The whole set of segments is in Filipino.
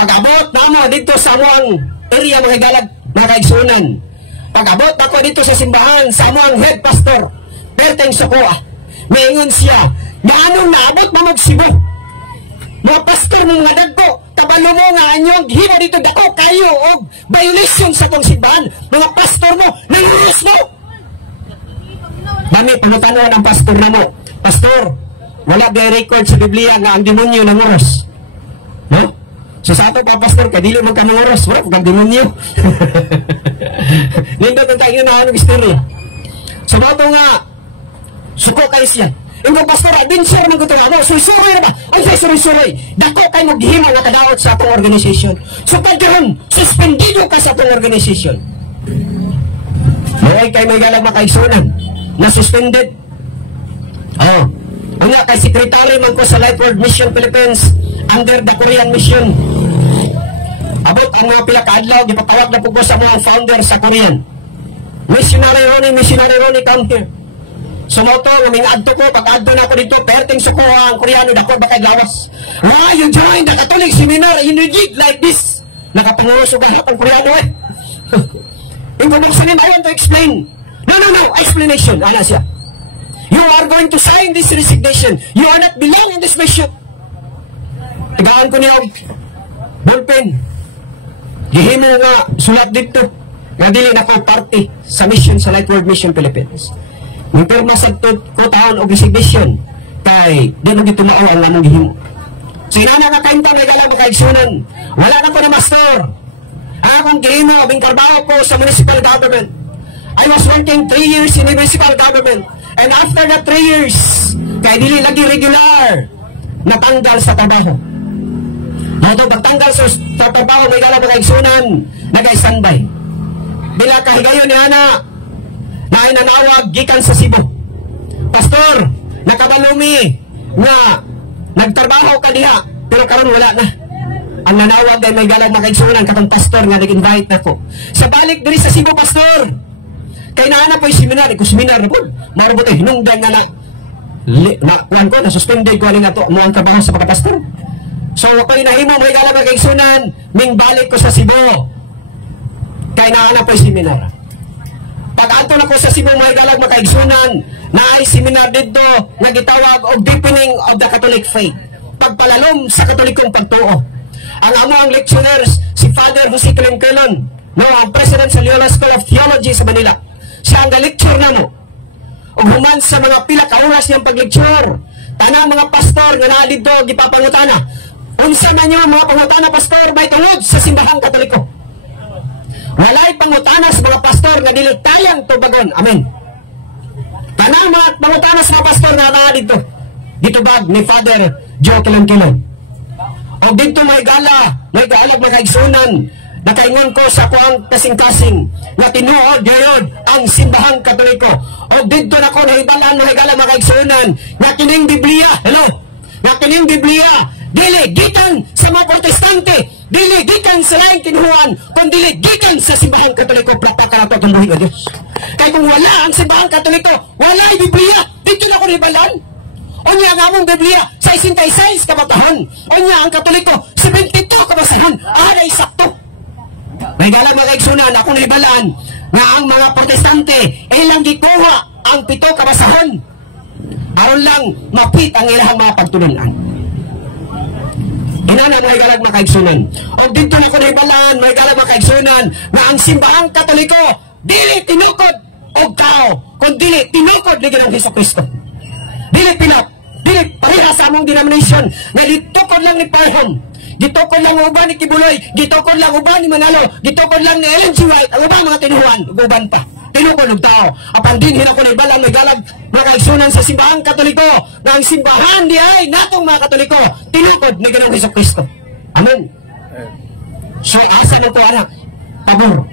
Pag-abot na mo dito sa amuang area mga galag, mga kaigsunan. Pag-abot ako dito sa simbahan, sa amuang head pastor, Perteng Sokoa. Maingon siya, na anong naabot mo mag-Cebu? Mga pastor mo mga dagko, kabalo mo nga anyong hina dito dako kayo o violation sa tong simbahan. Mga pastor mo, nangyayos mo. Dami, panutanong ang pastor na mo. Pastor, wala ga record sa Biblia nga ang demonyo nanguros. No? So sa ato pa pastor, kadili mo ka nanguros. Wala kang demonyo. Nindot ang tayo na anong istorya. Sa mga nga, suko kayo siya. Ingong pastor, din siya naman kutula. No, surusuroy na ba? Ay, surusuroy. Dako tayo maghihima na kadaot sa atong organization. So kagaroon, suspendido ka sa atong organization. Mayroon kayo may galang makaigsunan na suspended. Oh, ang nga kay secretary man ko sa Life World Mission Philippines under the Korean Mission. Abot ang mga pila kaadlaw, gipapawag na po ko sa mga founder sa Korean. Missionary Ronnie, come here. Sumoto, naming adto ko, pag-adto na ako dito, Perteng Sokoa, ang Koreano, dako bakay lawas. Ah, you join the Catholic seminar, you need like this. Nakapanguro sa gahap ang Koreano eh. Information, I want to explain. No, explanation. Ano siya? You are going to sign this resignation. You are not belong in this mission. Tagaan ko niya, ballpen. Gihimo nga, sulat dito. Nadili na ko party sa mission sa Life World Mission Philippines. Nung pirma sa ko taon o resignation, kay di mo dito mao ang anong gihimo. So inana nga kaintang regala makaigsunan. Wala na ko na master. Ang akong gihimo, abing trabaho ko sa municipal government. I was working 3 years in the municipal government. And after that 3 years, kay dili lagi regular, natanggal sa trabaho. Nato pagtanggal sa trabaho, may gala makaigsunan, nagay-standby. Bila kahigayon ni Ana, na inanawag gikan sa Cebu. Pastor, nakabalumi nga nagtrabaho ka diha, pero karon wala na. Ang nanawag ay may galang makaigsunan katong pastor nga nag-invite na ko. Sa balik diri sa Cebu, pastor, kay naana po yung seminar, seminar na po. Marabot eh, hinungdan nga na suspended ko alin na to, mo ang trabaho sa pagkapastor. So, ako'y nahimo, may galang makaigsunan, ming balik ko sa Cebu. Kay naana po yung seminar. Pag-anto na ko sa Cebu, may galang makaigsunan, na ay seminar dito, nagitawag o deepening of the Catholic faith. Pagpalalom sa Katolikong pagtuo. Ang among lecturers, si Father Jose Calingkelon, no, ang president sa Loyola School of Theology sa Manila. Siya ang lecture na no. O human sa mga pila karunas niyang pag-lecture. Tanang mga pastor nga na dito, gipapangutana. Unsa na niyo mga pangutana, pastor, may tungod sa simbahang Katoliko. Walay pangutana sa mga pastor nga dili tayang tubagon. Amen. Tanang mga pangutana sa mga pastor nga na dito. Dito bag ni Father Joe Calingkelon. O dito may galag makaigsunan, nakaingon ko sa kuang kasing-kasing na tinuod yun ang simbahang Katoliko. O dito na ko nahibalan may galag makaigsunan na kining Biblia, na kining Biblia, dili gikan sa mga protestante, dili gikan sa laing kinuhuan, kundi gikan sa simbahang Katoliko. Plaka na ito ang buhay ng Diyos. Kaya kung wala ang simbahang Katoliko, wala ang Biblia, dito na ko nahibalan. O niya nga mong Biblia, 66 kabataan. O niya ang Katoliko, 72 kabasahan. Aray sakto. May galang mga kaigsunan, akong nahibalaan nga ang mga protestante ilang gikuha ang 7 kabasahan. Aron lang mapit ang ilang mga pagtulunan. Inana may galang mga kaigsunan. O dito na ko nahibalaan, may galang mga kaigsunan nga ang simbahang Katoliko, dili tinukod o tao, kundi tinukod ni Ginoong Jesucristo. Dili pareha sa among denomination na gitukod lang ni Parhon, gitukod lang uban ni Kibuloy, gitukod lang uban ni Manalo, gitukod lang ni Ellen G. White, ang ubang mga tinuhuan, uban pa. Tinukod og tao. Apan din hinako na ibalang may galag mga kaigsunan sa simbahang Katoliko na ang simbahan di ay natong mga Katoliko tinukod ni Ginoong Jesucristo. Amen. So asa na ko anak? Pabor.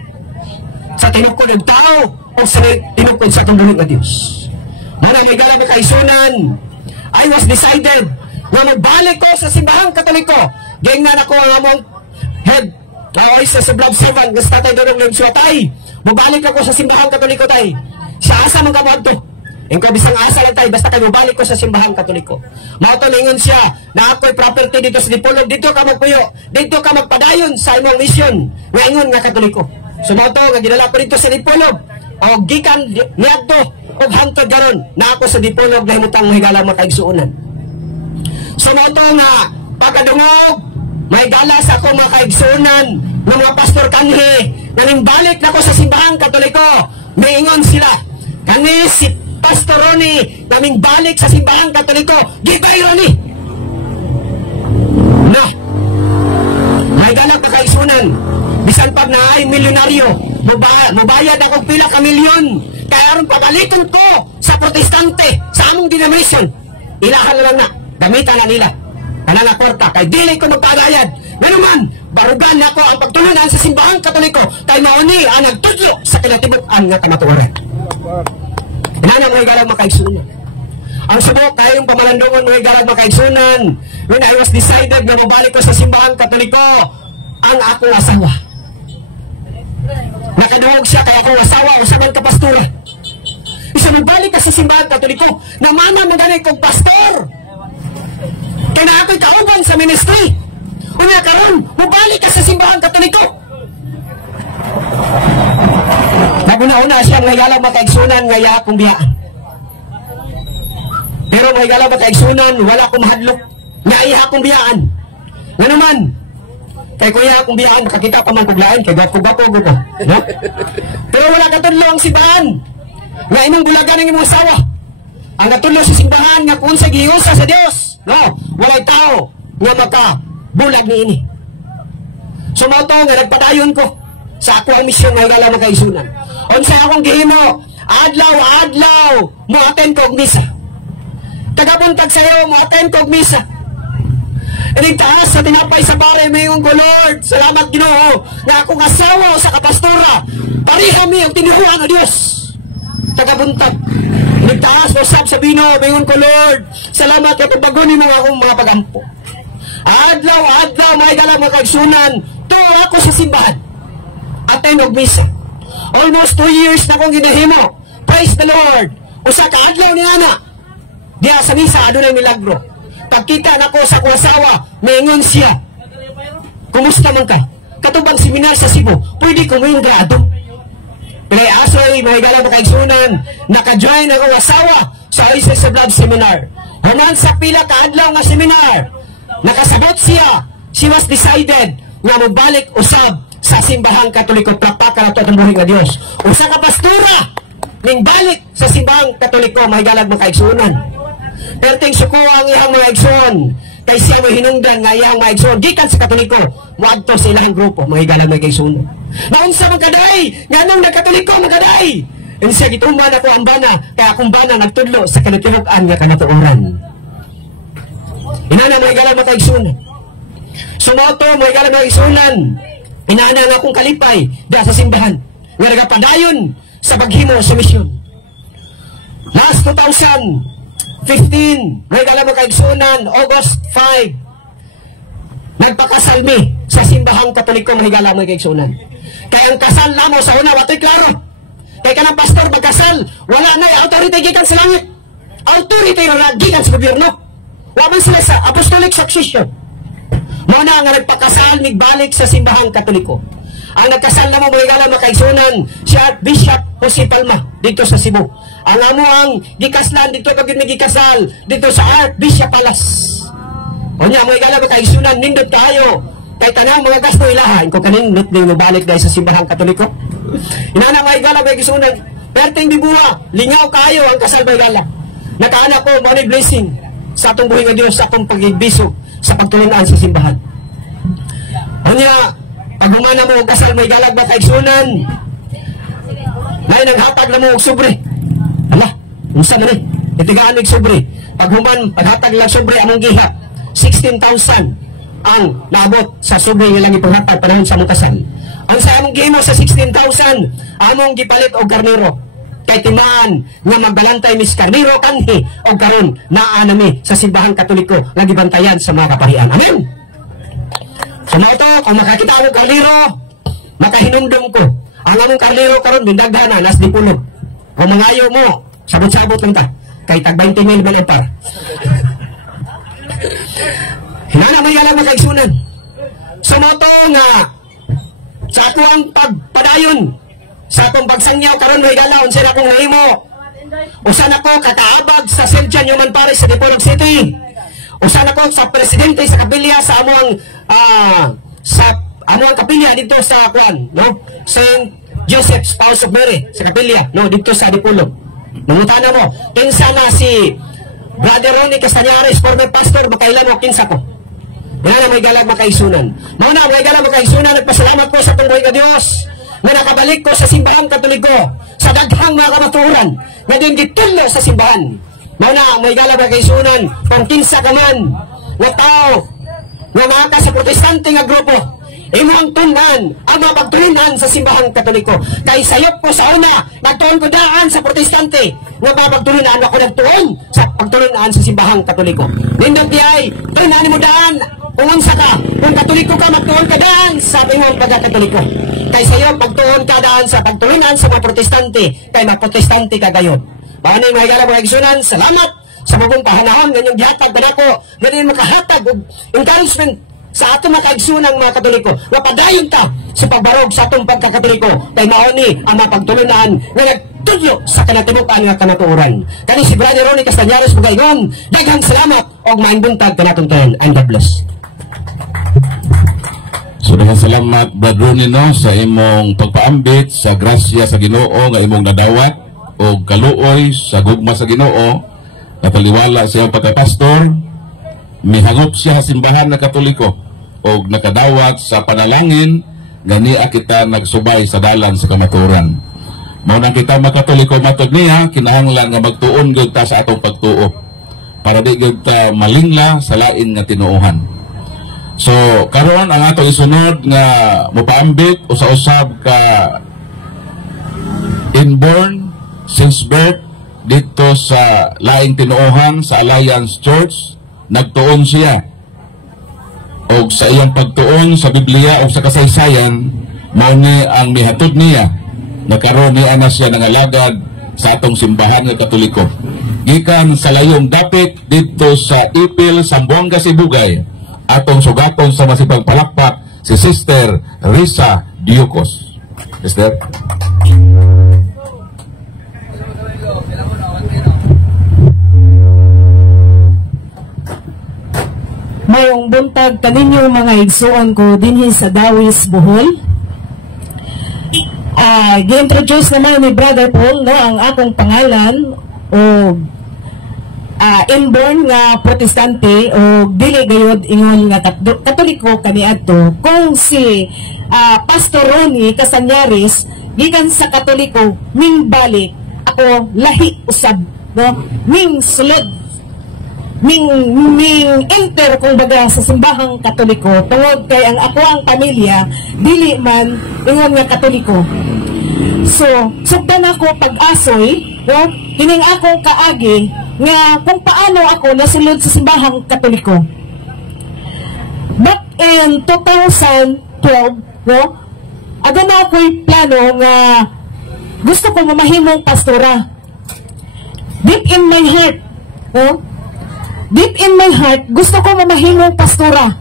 Sa tinukod og tao o sa tinukod sa tungguling na Diyos. Mana may galang may kaigsunan, I was decided na magbalik ko sa simbahang Katoliko. Gayng na ako ang among head na sa blood servant gusto tayo doon ng suwatay. Mabalik ako sa simbahang Katoliko tay. Sa asa man kamuad to. Ingko bisang asa lang tayo, basta kayo balik ko sa simbahang Katoliko. Mauto lingon siya, na ako'y property dito sa Dipolog, dito ka magpuyo, dito ka magpadayon sa imong misyon, ngayon nga Katoliko. So mauto, nga ginala ko dito sa Dipolog, o gikan niadto, o hangtod garon, na ako sa Dipolog na himutang mahigala makaigsuunan. So mauto nga, pagkadungog, mahigala sa ako makaigsuunan, ng mga pastor kanhi, nanimbalik na ko sa simbahang Katoliko, maingon sila, kani si Pastor Ronnie, kaming balik sa simbahang Katoliko, gibay Ronnie! Na, may ganap na kaisunan, bisan pag na ay milyonaryo, mabayad akong pila ka milyon, kaya aron pagaliton ko sa protestante, sa among denomination, ilahan lang na, gamitan na nila, pananaporta, kay dili ko magpagayad, nanuman, barugan na ko ang pagtulunan sa simbahang Katoliko, kay mauni ang nagtudlo sa kinatibuk-an nga kamatuoran. Inana mo igalang makaigsunan. Ang subok, kayong pamalandungan mo igalang makaigsunan. When I was decided na mabalik ko sa simbahang Katoliko, ang akong asawa. Nakinuwag siya kaya akong asawa, usaban ka pastora. Isa mabalik ka sa simbahang Katoliko, na mama na ganay kong pastor. Kaya na ako'y kauban sa ministry. Una karon, mabalik ka sa simbahang Katoliko. Naguna-una siya ngayalang makaigsunan ngaya akong biyaan. Pero ngayalang makaigsunan, wala akong mahadlok. Ngaya akong biyaan. Nga naman, kay kuya akong biyaan, makakita pa man kuglaan, kay gapo-gapo ko. No? Pero wala katudlo ang simbahan. Nga imong bulagan ng imong asawa. Ang natudlo sa simbahan, nga kung sa giusa sa Dios. No? Walay tao nga makabulag ni ini. So mao to nga nagpadayon ko sa ako ang misyon nga igala makaigsunan. Unsa akong gihimo, adlaw-adlaw mo attend kog misa. Tagabuntag sayo mo attend kog misa. Inigtaas sa tinapay sa bare mayong ko, Lord, salamat Ginoo nga akong asawa sa kapastora. Pareha mi ang tinuhuan ng Dios. Tagabuntag. Inigtaas mo sab sa bino mayong ko, Lord, salamat at bagunin mo akong mga pagampo. Adlaw-adlaw may dala makaigsunan, tuwa ako sa simbahan. Attend og misa. Almost 2 years na akong ginahimo. Praise the Lord. Usa ka adlaw ni ana. Diya sa misa adunay milagro. Pagkita nako sa akong asawa, maingon siya. Kumusta man ka? Katubang seminar sa Cebu, pwede ko mayong grado. Pilay asoy, mahigala makaigsunan, naka-join akong asawa sa Oasis of Love Seminar. Human sa pila ka adlaw nga seminar, nakasabot siya. She was decided nga mabalik usab sa simbahang Katoliko, papakarato at ang buhay nga Diyos. Usa ka pastura, ning balik sa simbahang Katoliko, mahigalag makaigsunan. Perting suko ang iyang mga igsoon, kay siya mo hinungdan nga iyang mga igsoon, gikan sa Katoliko, muadto sa ilang grupo, mahigalag makaigsunan. Naunsa magaday, nga nang nagkatoliko magaday. And siya gitumban ako ang bana, kaya akong bana nagtudlo sa kanatilugan nga kanatuoran. Inana mahigalag makaigsunan. Sumoto, mahigalag makaigsunan. Inaana nga akong kalipay da sa simbahan nga nagapadayon sa paghimo sa misyon. Last 2015, may alam mo kaigsunan, August 5, nagpakasal mi sa simbahang Katoliko nga higala mo kaigsunan. Kaya ang kasal namo sa una, wato'y klaro. Kaya ka ng pastor magkasal, wala na authority gikan sa langit. Authority na gikan sa gobyerno. Waman sila sa apostolic succession. Muna nga nagpakasal, nagbalik sa simbahang Katoliko. Ang nagkasal na mo mga makaigsunan, si Archbishop Jose Palma, dito sa Cebu. Ang amo ang gikaslan, dito pag yun gikasal, dito sa Archbishop Palace. O niya, mga makaigsunan, nindot tayo. Kay tanang mga gasto ilahan, kung kanindot din mabalik dahil sa simbahang Katoliko. Inana mga makaigsunan, perting dibuha, lingaw kayo ang kasal mga Nakaanak ko, money blessing sa atong buhay ng Diyos, sa atong pag-ibiso sa pagtulungan sa simbahan. Unya, pag humana mo kasal may galag ba kaigsunan, may naghatag na mo og sobre. Ala, unsa man ni? Itigaan mig sobre. Pag human paghatag lang sobre among giha, 16,000 ang naabot sa sobre nga lang ipaghatag panahon sa among kasal. Ang sa among gihimo sa 16,000, among gipalit og karnero. Kay timaan nga magbalantay mis karnero kanhi o karon naa nami sa simbahang Katoliko nga gibantayan sa mga kaparian. Amen. So na ito, kung makakita akong karnero, makahinumdum ko. Ang among karnero karon bindagana nas Dipolog. O mangayo mo, Sabot-sabot lang ta. Kay tag 20 mil balempar. Hinana may alam na kaigsunan. Sa moto nga, sa akong pagpadayon, sa akong pagsangyaw, karon may galaon sila akong nahimo. Usan ako kakaabag sa Seljan Human Paris sa Dipolog City. Usan ako sa presidente sa kapilya sa amuang kapilya dito sa Kwan, no? St. Joseph's House of Mary sa kapilya, no, dito sa Dipolog. Nangutana mo, kinsa na si Brother Ronnie Castañares, former pastor, makailan mo kinsa ko? Yan na may galag makaisunan. Mauna, may galag makaisunan, nagpasalamat ko sa tunggoy ka Diyos na nakabalik ko sa simbahang Katoliko, sa daghang mga kamaturan, na din gitulo sa simbahan. Mauna, may galag makaisunan, kung kinsa ka man, na tao, na mga ka sa protestante nga grupo, imong tunan ang mga pagtulinan sa simbahang Katoliko. Kay sayop ko sa una, nagtuon ko daan sa protestante, nga mga pagtulinan ako nagtuon sa pagtulinan sa simbahang Katoliko. Nindot di ay, tulinan mo daan, kung unsa ka, kung Katoliko ka, magtuon ka daan sa bingang pagka-Katoliko. Kay sayop, pagtuon ka daan sa pagtulinan sa mga protestante, kay mga protestante ka kayo. Paano yung mga galang mga igsunan, salamat sa mabong pahanahon, ganyang gihatag pa nako, ganyan makahatag, encouragement sa ato mga kaigsunang mga Katoliko. Mapadayon ta sa pagbarog sa atong pagkakatoliko, kay mauni ang mga pagtulunan na nagtudlo sa kanatibukan nga kanatuuran. Kani si Brother Ronnie Castañares Bugaygon, daghang salamat o maayong buntag kanatong tayon. And God bless. So daghang salamat Brother Ronnie no sa imong pagpaambit sa grasya sa Ginoo nga imong nadawat o kaluoy sa gugma sa Ginoo, nataliwala sa iyong pagkapastor, mihangop siya sa simbahan na Katoliko o nakadawat sa panalangin gania kita nagsubay sa dalan sa kamaturan. Mao nang kita mga Katoliko matod niya kinahanglan nga magtuon gyud ta sa atong pagtuo para di gyud ta malingla sa lain nga tinuohan. So karon ang atong isunod nga mopaambit usa-usab ka inborn since birth dito sa laing tinuohan sa Alliance Church. Nagtuon siya o sa iyang pagtuon sa Biblia o sa kasaysayan, mao ni ang mihatod niya nakaroon niya na siya nangalagad sa atong simbahan ng Katoliko gikan sa layong dapit dito sa Ipil, Zamboanga, Sibugay. Atong sugaton sa masipag palakpak si Sister Risa Diocos. Sister, mayong buntag kaninyo mga igsuon ko dinhi sa Dawis, Bohol. Gi-introduce naman ni Brother Paul no ang akong pangalan o inborn nga protestante o dili gayud ingon nga Katoliko kaniadto. Kung si Pastor Ronnie Castañares gikan sa Katoliko ming balik ako lahi usab no ming sulod ming enter kung baga sa simbahang Katoliko tungod kay ang ako ang pamilya dili man ingon nga Katoliko. So sugdan ako pag-asoy no hining akong kaagi nga kung paano ako nasulod sa simbahang Katoliko. Back in 2012 no aga na ako'y plano nga gusto ko mamahimong pastora. Deep in my heart no deep in my heart, gusto ko mamahimong pastora.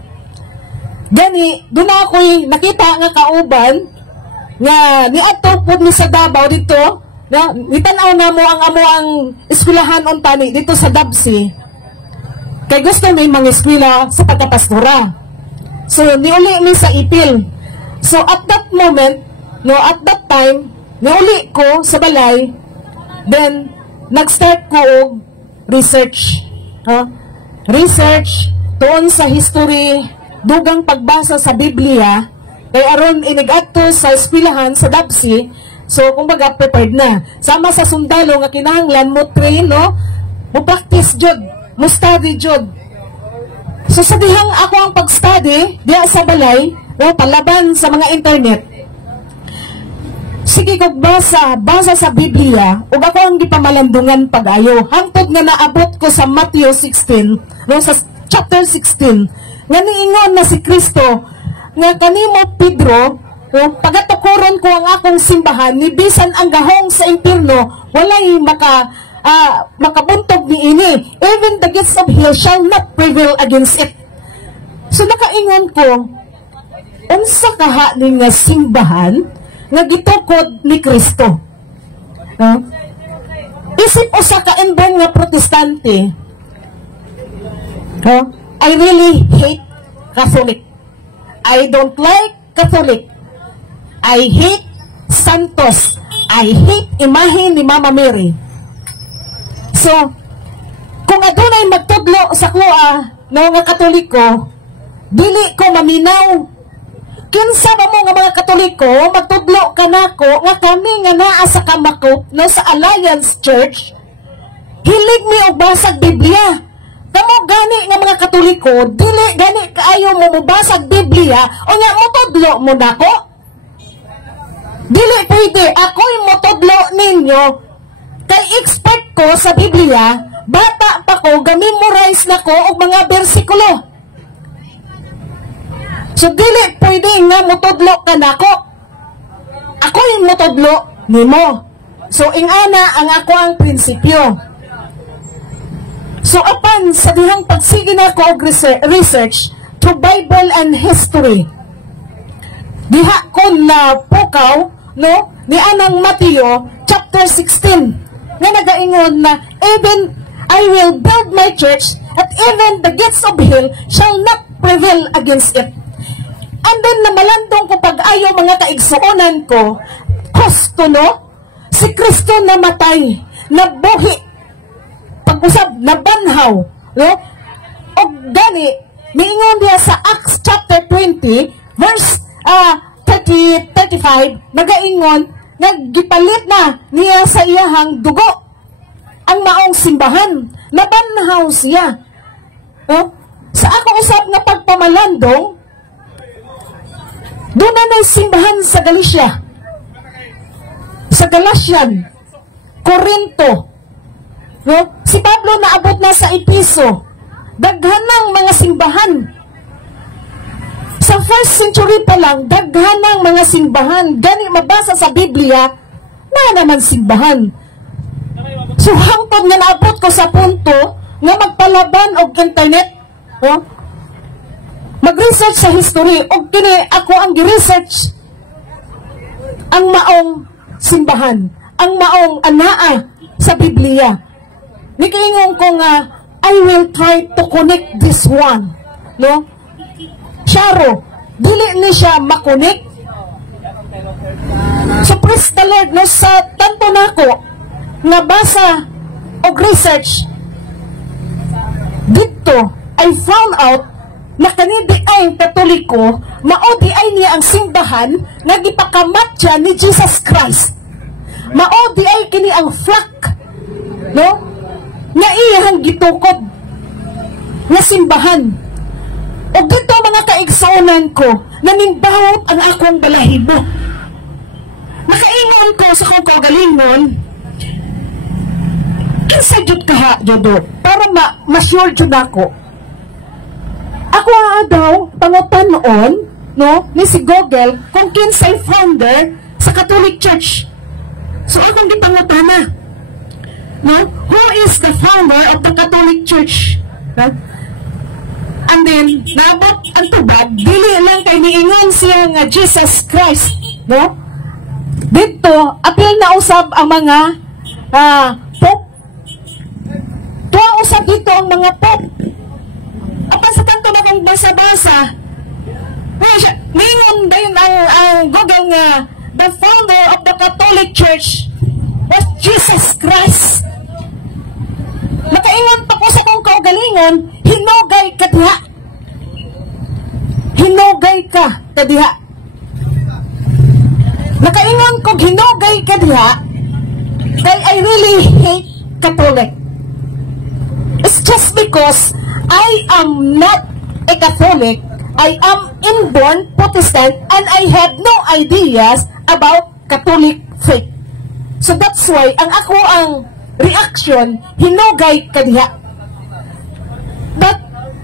Gani, doon ako'y nakita nga kauban, nga niadto po ni sa Davao dito, na nitanaw na mo ang amo ang eskwelahan on tani dito sa Dabsi. Kay gusto may mga eskwela sa pagkapastora. So, niuli ni sa Ipil. So, at that moment, no, at that time, niuli ko sa balay, then, nag-start ko og research. Research tuon sa history, dugang pagbasa sa Biblia, kay aron inigadto sa eskwelahan sa Dabsi. So kumbaga prepared na sama sa sundalo nga kinahanglan mo train no mo practice jud mo study jud. So sa dihang ako ang pag-study diya sa balay no palaban sa mga internet, sige kog basa sa Biblia ug ako ang gipamalandungan pag-ayo hangtod nga naabot ko sa Matthew 16 no sa chapter 16 nga niingon na si Kristo nga kanimo Pedro no pagatukuron ko ang akong simbahan ni bisan ang gahong sa impierno walay makabuntog ni ini. Even the gates of hell shall not prevail against it. So nakaingon ko, unsa kaha ni nga simbahan nga gitukod ni Kristo. No? Isip usa ka emben nga protestante, no? I really hate Catholic. I don't like Catholic. I hate Santos. I hate imahe ni Mama Mary. So, kung adunay magtudlo sa kuha no nga Katoliko, dili ko maminaw. Kinsa ba mo nga mga Katoliko, magtudlo ka nako nga kami nga naa sa Kamakop no sa Alliance Church, hilig mi og basag Biblia. Kamo gani nga mga Katoliko, dili gani kaayo mo mubasag Biblia o nga motudlo mo nako. Dili pwede ako'y motudlo ninyo kay expert ko sa Biblia, bata pa ko, gamemorize na ko og mga bersikulo. So dili pwede nga motudlo ka nako. Ako'y motudlo nimo. So ingana ang ako ang prinsipyo. So apan sa dihang pagsige na ko og research to Bible and history, diha ko na pukaw no ni anang Mateo chapter 16 nga nagaingon na even I will build my church at even the gates of hell shall not prevail against it. And then namalandong ko pag-ayo mga kaigsuonan ko, Kristo no? Si Kristo na matay, nabuhi, pag-usab, nabanhaw, no? O gani, miingon diya sa Acts chapter 20, verse 35, nagaingon, naggipalit na niya sa iyahang dugo, ang maong simbahan, nabanhaw siya. No? Sa ako usab na pagpamalandong, doon na simbahan sa Galicia, sa Galatian, Corinto. No? Si Pablo naabot na sa Episo. Daghanang mga simbahan. Sa 1st century pa lang, daghanang mga simbahan. Gani mabasa sa Biblia, na naman simbahan. So hangtod nga naabot ko sa punto nga magpalaban og internet. No? Mag-research sa history o kini ako ang gi-research ang maong simbahan, ang maong anaa sa Biblia. Nikaingon ko nga I will try to connect this one, no? Charo, dili ni siya makonek. So praise the Lord, no, sa tanto nako nga basa og research dito, I found out na kani di ay Katoliko, mao di ay niya ang simbahan nga gipakamatya ni Jesus Christ. Mao di ay kini ang flock, no? Nga iyang gitukod nga simbahan. O dito mga kaigsuonan ko, nanimbawot ang akong balahibo. Nakaingon ko sa kong kaugalingon, kinsa jud kaha jodo para ma-sure jud ako. Ako daw pangutan-on, no, ni si Google kung kinsay founder sa Catholic Church. So akong gipangutana, no, who is the founder of the Catholic Church? Right? And then nabot ang tubag, dili lang kay niingon siya nga Jesus Christ, no? Dito apil na usab ang mga pope. Tuwa usab dito ang mga pope. Apan sa tanto na kong basa-basa, ngayon dayon ang Google nga the founder of the Catholic Church was Jesus Christ. Nakaingon pa ko sa kong kaugalingon, hinugay ka diha. Hinugay ka diha. Nakaingon ko hinugay ka diha, kaya I really hate Catholic. It's just because I am not a Catholic. I am inborn Protestant and I have no ideas about Catholic faith. So that's why ang ako ang reaction, hinugay ka diha. But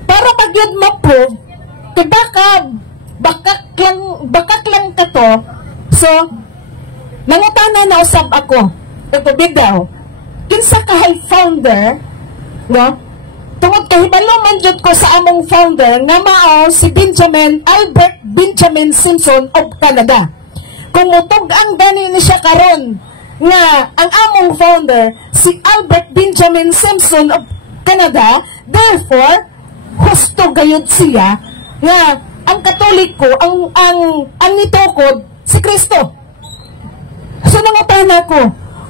para pagyud ma-prove, kay bakak lang ka to, so nangutana na usab ako, nagpabig daw, kinsa kahay founder, no? Tungod kay hibalo man jud ko sa among founder nga mao si Albert Benjamin Simpson of Canada. Kung mutug-ang gani ni siya karon nga ang among founder si Albert Benjamin Simpson of Canada, therefore husto gayud siya nga ang Katoliko ang nitukod si Kristo. So nangutan ako,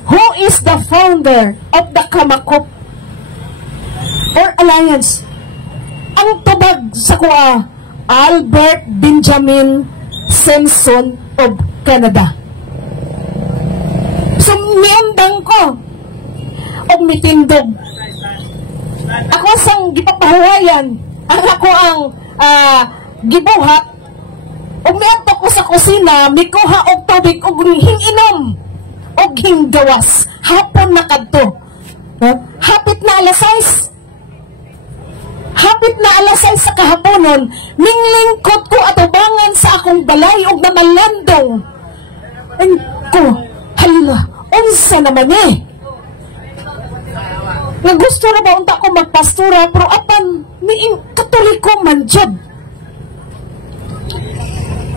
who is the founder of the Kamakop or Alliance? Ang tubag sa kuha, Albert Benjamin Simpson of Canada. So miandang ko og mitindog. Ako sang gipapahuwayan, ang ako ang gibuhat og miadto ko sa kusina, mikuha og tubig og hinginom og hinggawas. Hapon na kadto. Hapit na alas 6. Hapit na alas 6 sa kahaponon, minglingkod ko atubangan sa akong balay og namalandong. Ay ko, hala, unsa naman eh. Nga gusto na ba unta ko magpastura, pero apan, niing Katoliko man jud.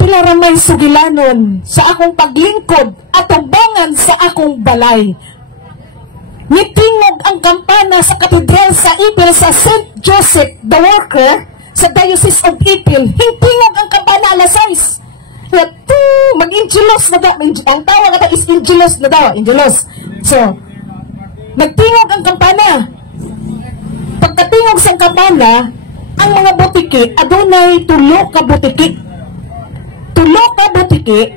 Pila ramay sugilanon sa akong paglingkod at atubangan sa akong balay. Nitingog ang kampana sa katedral sa Ipil sa St. Joseph the Worker sa Diocese of Ipil. Hintingog ang kampana alas 6. Mag-ingelos na daw. Ang tawag ata is ingelos na daw. Ingelos. So, nagtingog ang kampana. Pagkatingog sa kampana, ang mga butiki, adunay tulo ka butiki. Tulo ka butiki,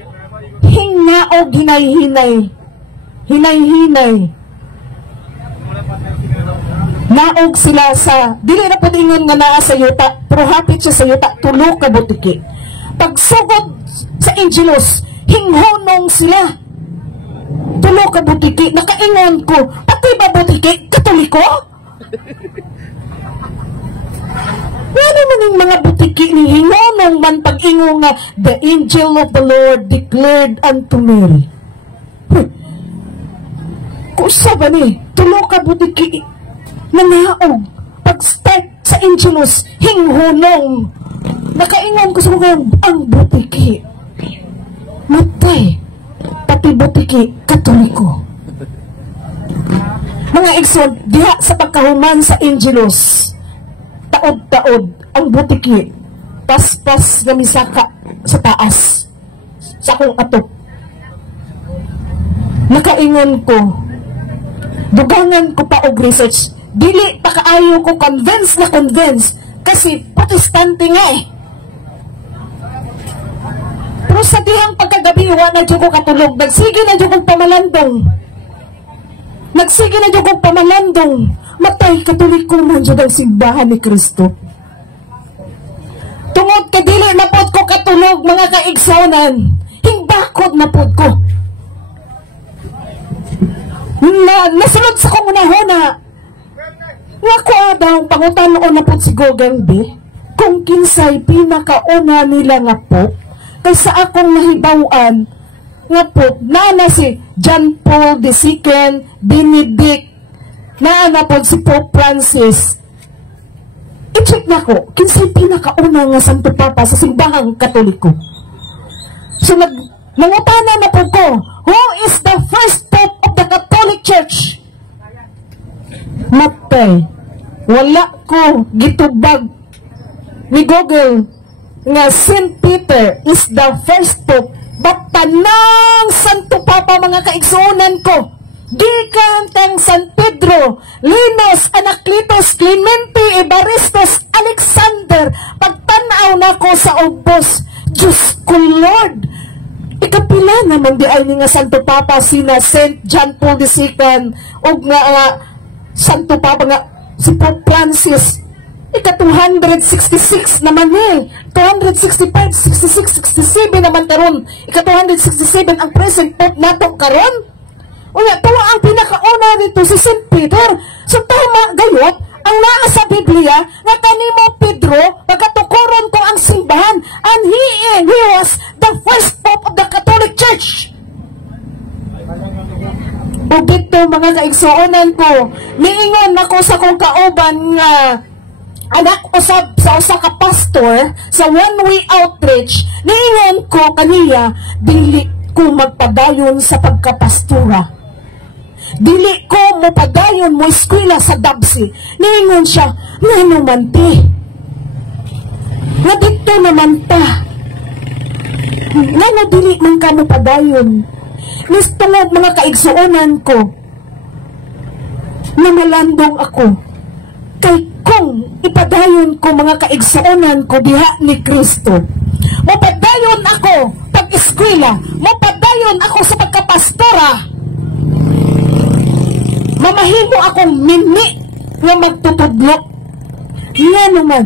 hingnaog hinay-hinay. Hinay-hinay. Naog sila sa, dili na po ingon nga naa sa yuta, pero hapit siya sa yuta, tulo ka butiki. Pagsugod sa Angelos, hinghonong sila. Tulo ka butiki, nakaingon ko, pati ba butiki, Katoliko? Ano man yung mga butiki ni hingonong man pag-ingo nga, the angel of the Lord declared unto Mary. Kusa ba ni, tulo ka butiki, nanaog, pag-start sa Angelos, hinghonong. Nakaingon ko sa mga ang butiki. Matay, pati butiki, Katoliko. Mga igsoon, diha sa pagkahuman sa Angelos, taod-taod ang butiki, pas-pas na misaka sa taas, sa akong atok. Nakaingon ko, dugangan ko pa og research, dili pa kaayo ko convince kasi protestante nga eh. Pero sa dihang pagkagabi, na dyan ko katulog, nagsige na dyan kong pamalandong, matay Katoliko man dyan ang simbahan ni Kristo. Tungod ka dili na pod ko katulog, mga kaigsonan, hingbakod na pod ko. Nasunod sa kong unahona, nga ko daw pangutan noon na po si Gogang B kung kinsay pinakauna nila nga po kaysa akong nahibawan nga po na si John Paul II, Benedict, na po si Pope Francis. I-check na ko kinsay pinakauna nga Santo Papa sa simbahang Katoliko. So nangutana na po ko, who is the first Pope of the Catholic Church? Matay, wala ko gitubag ni Google nga St. Peter is the first Pope, but tanang Santo Papa mga kaigsuunan ko, gikan tang San Pedro, Linus, Anacletus, Clemente, Evaristus, Alexander, pagtanaw na ko sa ubos, Diyos ko Lord, ikapila naman di ay nga Santo Papa sina St. John Paul II o nga Santo Papa nga si Pope Francis. Ika-266 naman eh. 265, 66, 67 naman karon. Ika-267 ang present Pope nato karon. Unya, tuwa ang pinakauna dito si St. Peter. So tama gayot ang naa sa Biblia nga kanimo Pedro pagkatukuron ko ang simbahan and he was the first Pope of the Catholic Church. O dito dito mga kaigsuonan ko. Niingon ako sa kong kauban nga anak usab sa usa ka pastor sa one-way outreach. Niingon ko kaniya, dili ko magpadayon sa pagkapastura. Dili ko mopadayon mo eskwela sa Dabsi. Niingon siya, ngano man ti? Nga dito naman ta. Ngano dili man ka mopadayon? Nistungod mga kaigsuonan ko na malandong ako. Kay kung ipadayon ko mga kaigsuonan ko diha ni Kristo, mapadayon ako pag-eskwela, mapadayon ako sa pagkapastora, mamahimo akong mini nga magtutudlo. Nga naman,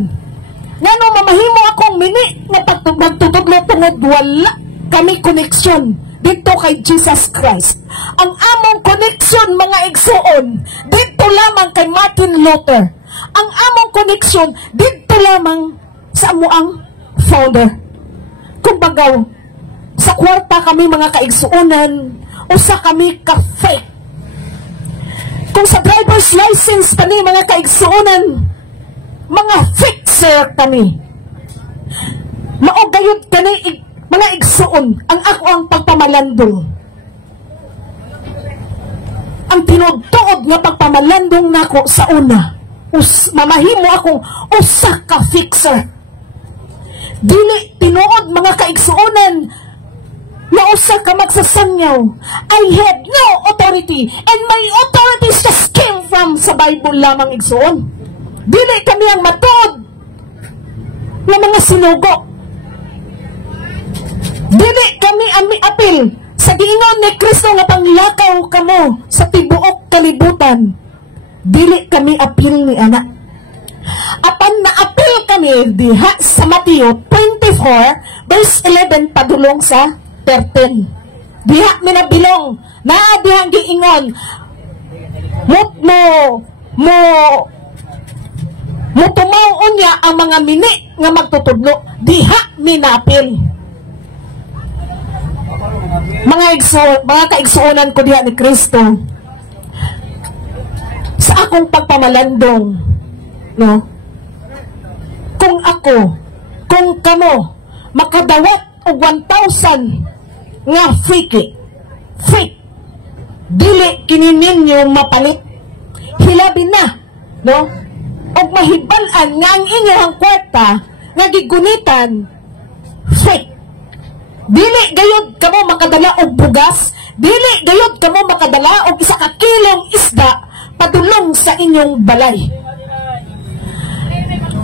ngano mamahimo akong mini nga magtutudlo tungod wala kami koneksyon dito kay Jesus Christ. Ang among koneksyon mga igsuon dito lamang kay Martin Luther. Ang among koneksyon dito lamang sa amuang founder. Kumbaga, sa kwarta kami mga kaigsuonan, usa kami ka-fake. Kung sa driver's license kami mga kaigsuonan, mga fixer kami. Maugayod kani mga igsuon, ang ako ang pagpamalandong. Ang tinudtuod nga pagpamalandong nako sa una, mamahimo akong usa ka fixer. Dili tinuod mga kaigsuonan na usa ka magsasangyaw. I had no authority and my authority just came from sa Bible lamang igsuon. Dili kami ang matuod na mga sinugo. Dili kami apil sa giingon ni Kristo nga panglakaw kamo sa tibuok kalibutan. Dili kami apil ni anak. Apan na-apil kami diha sa Mateo 24 verse 11 padulong sa 13. Diha minabilong na dihang giingon mo tumaw niya ang mga mini nga magtutudlo. Diha minapil. Mga kaigsuonan ko diha ni Kristo, sa akong pagpamalandong, no? Kung kamo makadawat og 1,000 nga fake, dili kini ninyo mapalit. Hilabi na, no? Og mahibal-an nga ang inyong kwarta nga gigunitan fake. Dili gayud kamo makadala og bugas, dili gayud kamo makadala og isa ka kilong isda padulong sa inyong balay.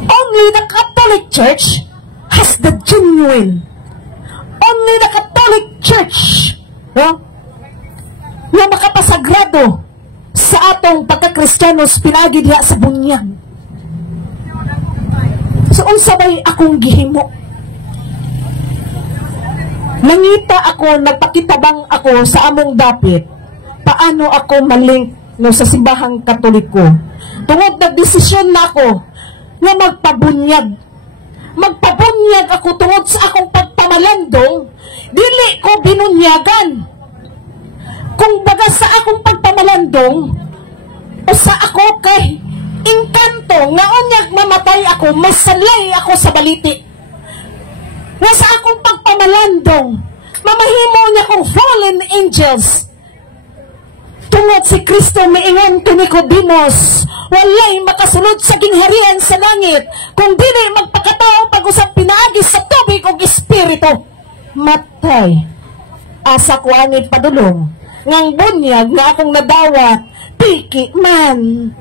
Only the Catholic Church has the genuine. Only the Catholic Church, no? Na makapasagrado sa atong pagka-Kristiyanos pinagi diha sa bunyag. So unsa bay akong gihimo? Nangita ako, nagpakitabang ako sa among dapit, paano ako malink no, sa simbahang Katoliko. Tungod nagdesisyon na ako na magpabunyag. Magpabunyag ako tungod sa akong pagpamalandong, dili ko binunyagan. Kung baga sa akong pagpamalandong, o sa ako kay inkanto, nga unyag mamatay ako, masalay ako sa baliti. Nga sa akong pagpamalandong, mamahimo niya kong fallen angels. Tungod si Kristo miingon to Nicodemos, walay makasunod sa gingharian sa langit, kung dili magpakatao pag-usap pinaagi sa tubig o espiritu. Matay. Asa ko ani padulong, ngang bunyag nga akong nadawat, piki man.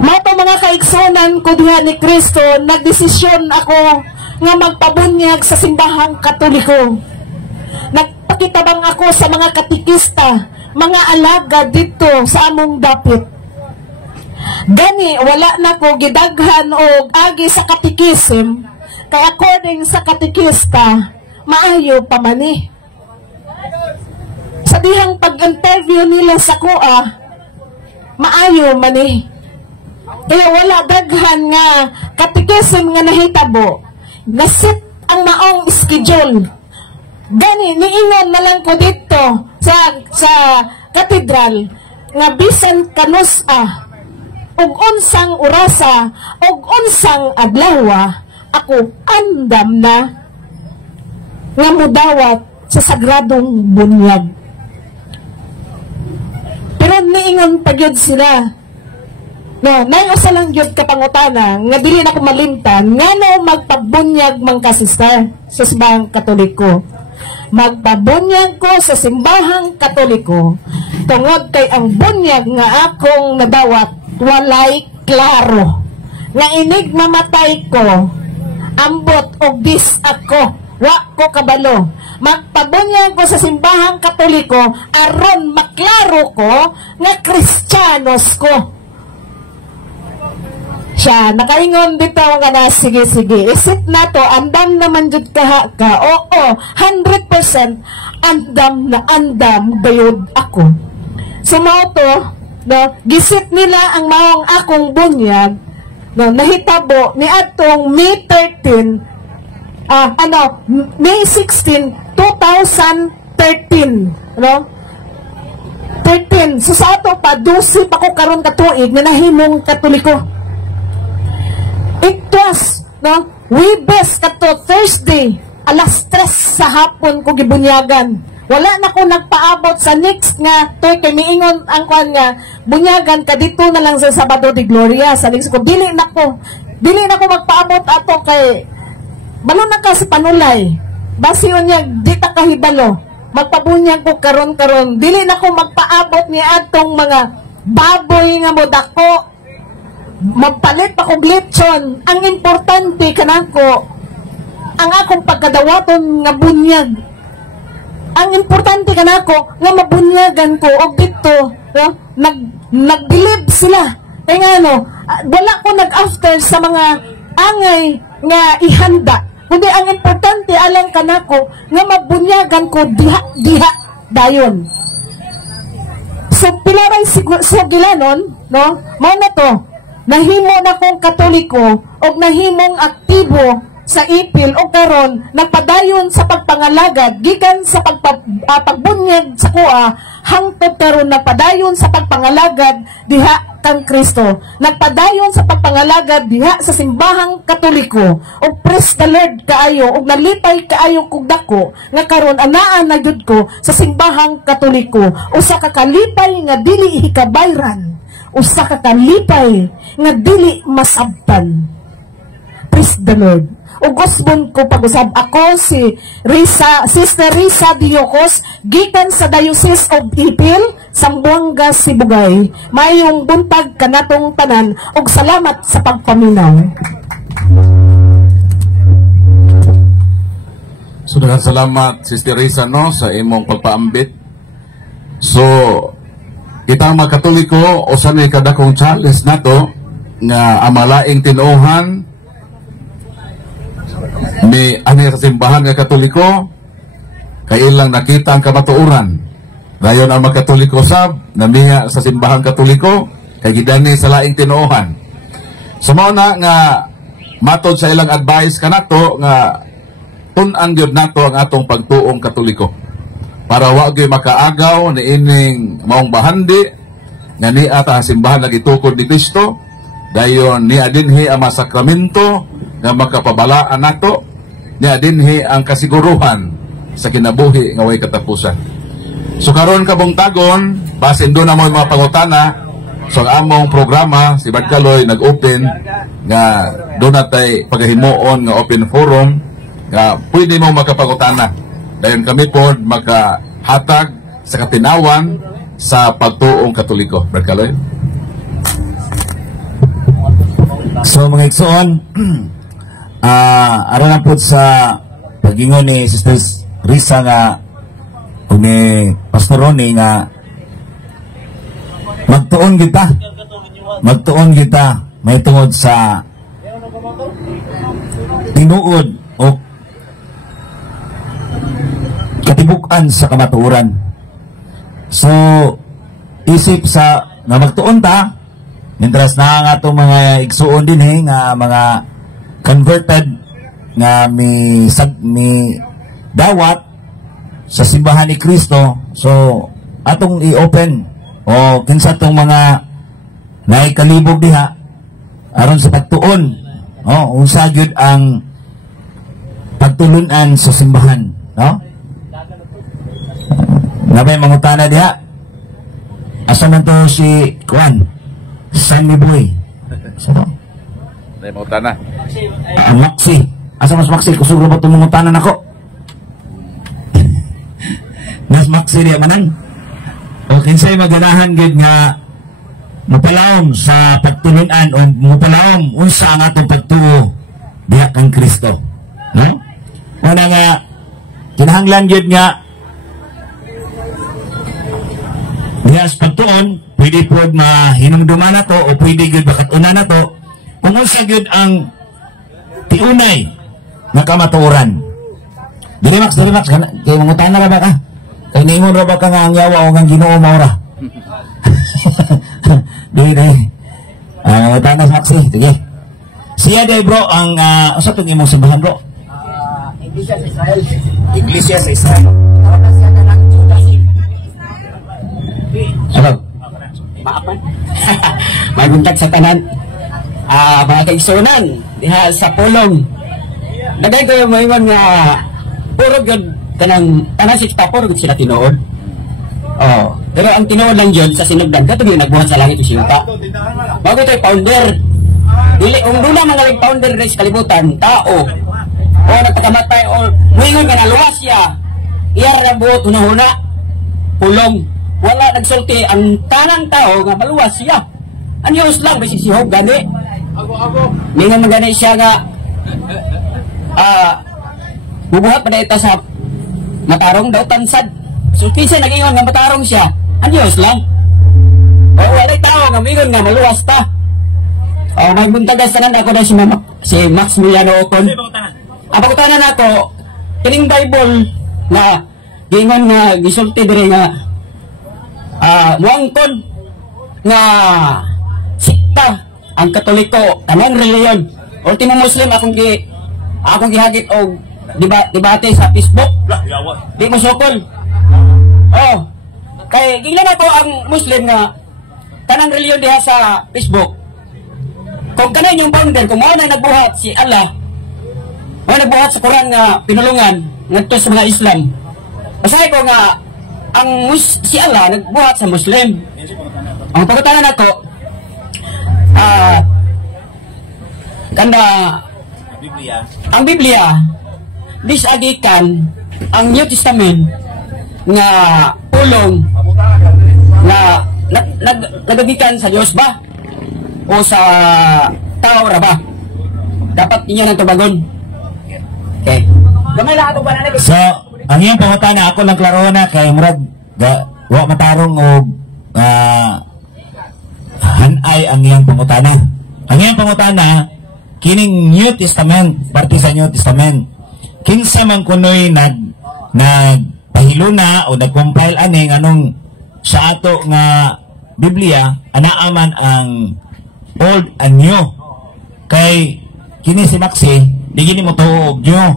Mato mga kaigsunan ko diha ni Kristo, nagdesisyon ako nga magpabunyag sa simbahang Katoliko. Nagpakitabang ako sa mga katikista, mga alaga dito sa among dapit. Gani, wala na ko gidaghan o agi sa katikisim, kay according sa katikista, maayo pa mani. Sa dihang pag-interview nila sa kuha, maayo mani. Kaya wala daghan nga katikisim nga nahitabo. Nasit ang maong schedule. Gani, niingon na lang ko dito, sa katedral nga bisan kanus ug unsang orasa ug unsang adlaw ako andam na nga mudawat sa sagradong bunyag. Pero niingon pagyud sila. No, nayusa lang gyud kapangutana nga dili na ko malimtan ngano magpabunyag man ka sister sa simbahang Katoliko. Magpabunyag ko sa simbahang Katoliko tungod kay ang bunyag nga akong nadawat walay klaro. Nga inig mamatay ko ambot og dis ako wa ko kabalo. Magpabunyag ko sa simbahang Katoliko aron maklaro ko nga Kristiyanos ko. Siya, nakaingon dito nga na, sige, isip na to, andam naman jud ka. Oo, 100% andam gayud ako. So, mao to, no, gisip nila ang maong akong bunyag, no, nahitabo ni atong May 13, May 16, 2013, no? 13. So, sa ato pa, 12 pa ko karon katuig na nahimong Katoliko. It was, no, Webes kato Thursday, alas 3 sa hapon ko gibunyagan. Wala na ko nagpaabot sa next nga, toy kay miingon ang kwan nga, bunyagan ka dito na lang sa Sabado de Gloria. Sa next ko, dili na ko magpaabot ato kay, balo na ka si Panulay. Basi yun niya, di ta kahibalo. Magpabunyag ko karon. Dili na ko magpaabot ni atong mga baboy nga modako. Magpalit pa kong lechon. Ang importante kanako ang akong pagkadawaton nga bunyag. Ang importante kanako nga mabunyagan ko og dito, no? Nagbilib sila. Kaya nga wala ko nag-after sa mga angay nga ihanda. Kundi ang importante alang kanako nga mabunyagan ko diha dayon. So pilaray sigilanon, no? Mao na to. Nahimo na kong Katoliko o nahimong aktibo sa ipil o karon nagpadayon sa pagpangalagad gikan sa pagbunyag sa kuha hangtod karon nagpadayon sa pagpangalagad diha kang Kristo, nagpadayon sa pagpangalagad diha sa simbahang Katoliko. O praise the Lord kaayo og nalipay kaayo kog dako nga karon anaa na gyud ko sa simbahang Katoliko. Usa ka kalipay nga dili hikabayran, usa ka kalipay nga dili masabtan. Praise the Lord. O gusbon ko pag-usab ako si Sister Risa Diocos gikan sa Diocese of Ipil, Zamboanga, Sibugay. Mayong buntag kanatong tanan og salamat sa pagpaminaw. So daghang salamat Sister Risa no sa imong pagpaambit. So kita mga Katoliko o sa may kadakong challenge nato nga amalaing tinuohan ni ani sa simbahan nga Katoliko kailang nakita ang kamatuoran. Dayon ang mga Katoliko sab namiya sa simbahan Katoliko kay gidani sa laing tinuohan. So mao na nga matod sa ilang advice kanato nga tun-an gyud nato ang atong pagtuong Katoliko para wa gyud makaagaw ni ining maong bahandi nga niya ta simbahan nagitukod ni Kristo. Dayon niya dinhi ang masakramento nga makapabalaan nato, niya dinhi ang kasiguruhan sa kinabuhi nga way katapusan. So karon kabong tagon, basin doon na mo mga pangutana. So ang among programa si Bad Kaloy nag-open nga doon natay pagahimuon nga open forum nga pwede mo makapangutana. Dayon kami po makahatag sa katinawan sa pagtuong Katoliko. Bad Kaloy. So mga igsoon, aron na po sa pagingon ni Sister Risa nga o ni Pastor Ronnie nga magtuon kita may tungod sa tinuod o katibukan sa kamatuoran. So isip sa nga magtuon ta mientras na nga itong mga igsuon din nga mga converted nga mi dawat. sa simbahan ni Kristo. So atong i-open o kinsa tong mga naikalibog diha aron sa pagtuon unsa gyud ang pagtulunan sa simbahan, no? Nabay mangutana diha. Asa man to si Juan? Sunny Boy. Sino? Dahil mangutana. Maxi. Asa mas Maxi? Kusuro ba itong mangutanan ako? Mas Maxi diya manan. O kinsay maganahan gid nga mupalawom sa pagtulunan o mupalawom unsa ang atong pagtuo diha kang Kristo. No? Una nga kinahanglan gid nga diha sa pagtuon pwede pod mahinumduman na to o pwede gid bakatuna na to kung unsa gid ang tiunay nga kamatuoran. Dili Max, kay mangutana ra ba ka? Kay ningon ra ba ka nga ang yawa o nga Ginoo maura? Dili. Mangutana sa Maxi, sige. Siya day bro ang usa tong imong simbahan bro? Iglesia sa Israel. Iglesia sa Israel. Ano? Maapan. Maguntag sa tanan. Mga kaigsunan diha sa pulong. Dagay ko yung mayon nga puro gud kanang tanan puro gud sila tinuod. Pero ang tinuod lang jud sa sinugdan katong nagbuhat sa langit isiyuta. Bago tay founder. Dili kung dula man nga founder sa kalibutan, tao o nagtakamatay o moingon nga naluwas siya. Iya ra buot hunahuna pulong. Wala nagsulti ang tanang tao nga maluwas siya. Anyos lang bisig sihog gani. Mingon magani siya nga bubuhat pa na ito sa matarong daw tansad. So kisa nag-ingon nga matarong siya. Anyos lang. O wala tao nga mingon nga maluwas ta. Magbuntagas tanan ako na si Maximiliano Ocon. Pagkutanan ako kining Bible na gingon nga gisulti diri nga muangkon nga sikta ang Katoliko tanang reliyon. Ultimo Muslim akong gihagit og debate sa Facebook. Di mo sukol. Kay ginglan ako ang Muslim nga tanang reliyon diha sa Facebook. Kung kanan yung founder, kung mo na nagbuhat si Allah, mo nagbuhat sa Quran nga pinulungan ngadto sa mga Islam. Basahin ko nga si Allah nagbuhat sa Muslim. Ang pagkutanan nato ang Biblia disagikan ang New Testament nga pulong na nagagikan sa Diyos ba o sa tao ra ba? Dapat inyo nang tubagon. Okay. Gamay lang ato ba na So, ang iyong pangutana ako lang klaro na kay murag wa matarong og hanay ang iyong pangutana. Ang iyong pangutana kining New Testament, parte sa New Testament. Kinsa man kunoy nagpahiluna o nagcompile ani anong sa ato nga Biblia anaaman ang Old and New. Kay kini si Maxi, di gini mo tuo og New.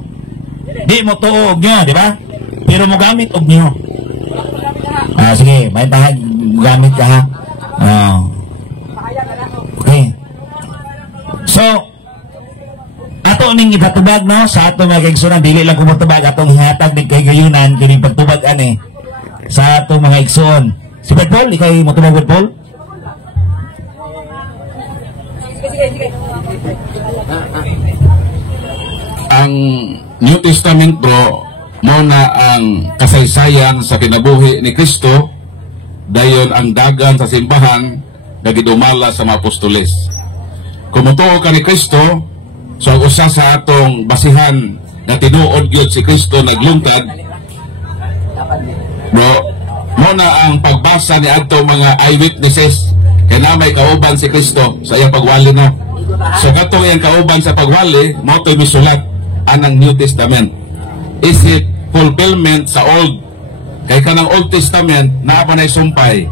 Di mo tuo og New, di ba? Pero mo gamit og New. Sige, may bahag gamit ka ha. Okay. So, ato ning ipatubag no sa ato mga kaigsunan, dili lang kumutubag atong hihatag ning kay-gayunan kining pagtubag ani sa ato mga igsuon. Si Paul, ikay mo tubag Paul? Ang New Testament bro mo na ang kasaysayan sa kinabuhi ni Kristo, dayon ang dagan sa simbahan na gidumala sa mga apostoles. Kung mutuo ka ni Kristo, so usa sa atong basihan na tinuod gyud si Kristo naglungtad, bro, mo na ang pagbasa ni adtong mga eyewitnesses kay na may kauban si Kristo sa iyang pagwali no. So katong iyang kauban sa pagwali, mo to misulat anang New Testament. Is it fulfillment sa Old? Kay kanang Old Testament naa pa nay sumpay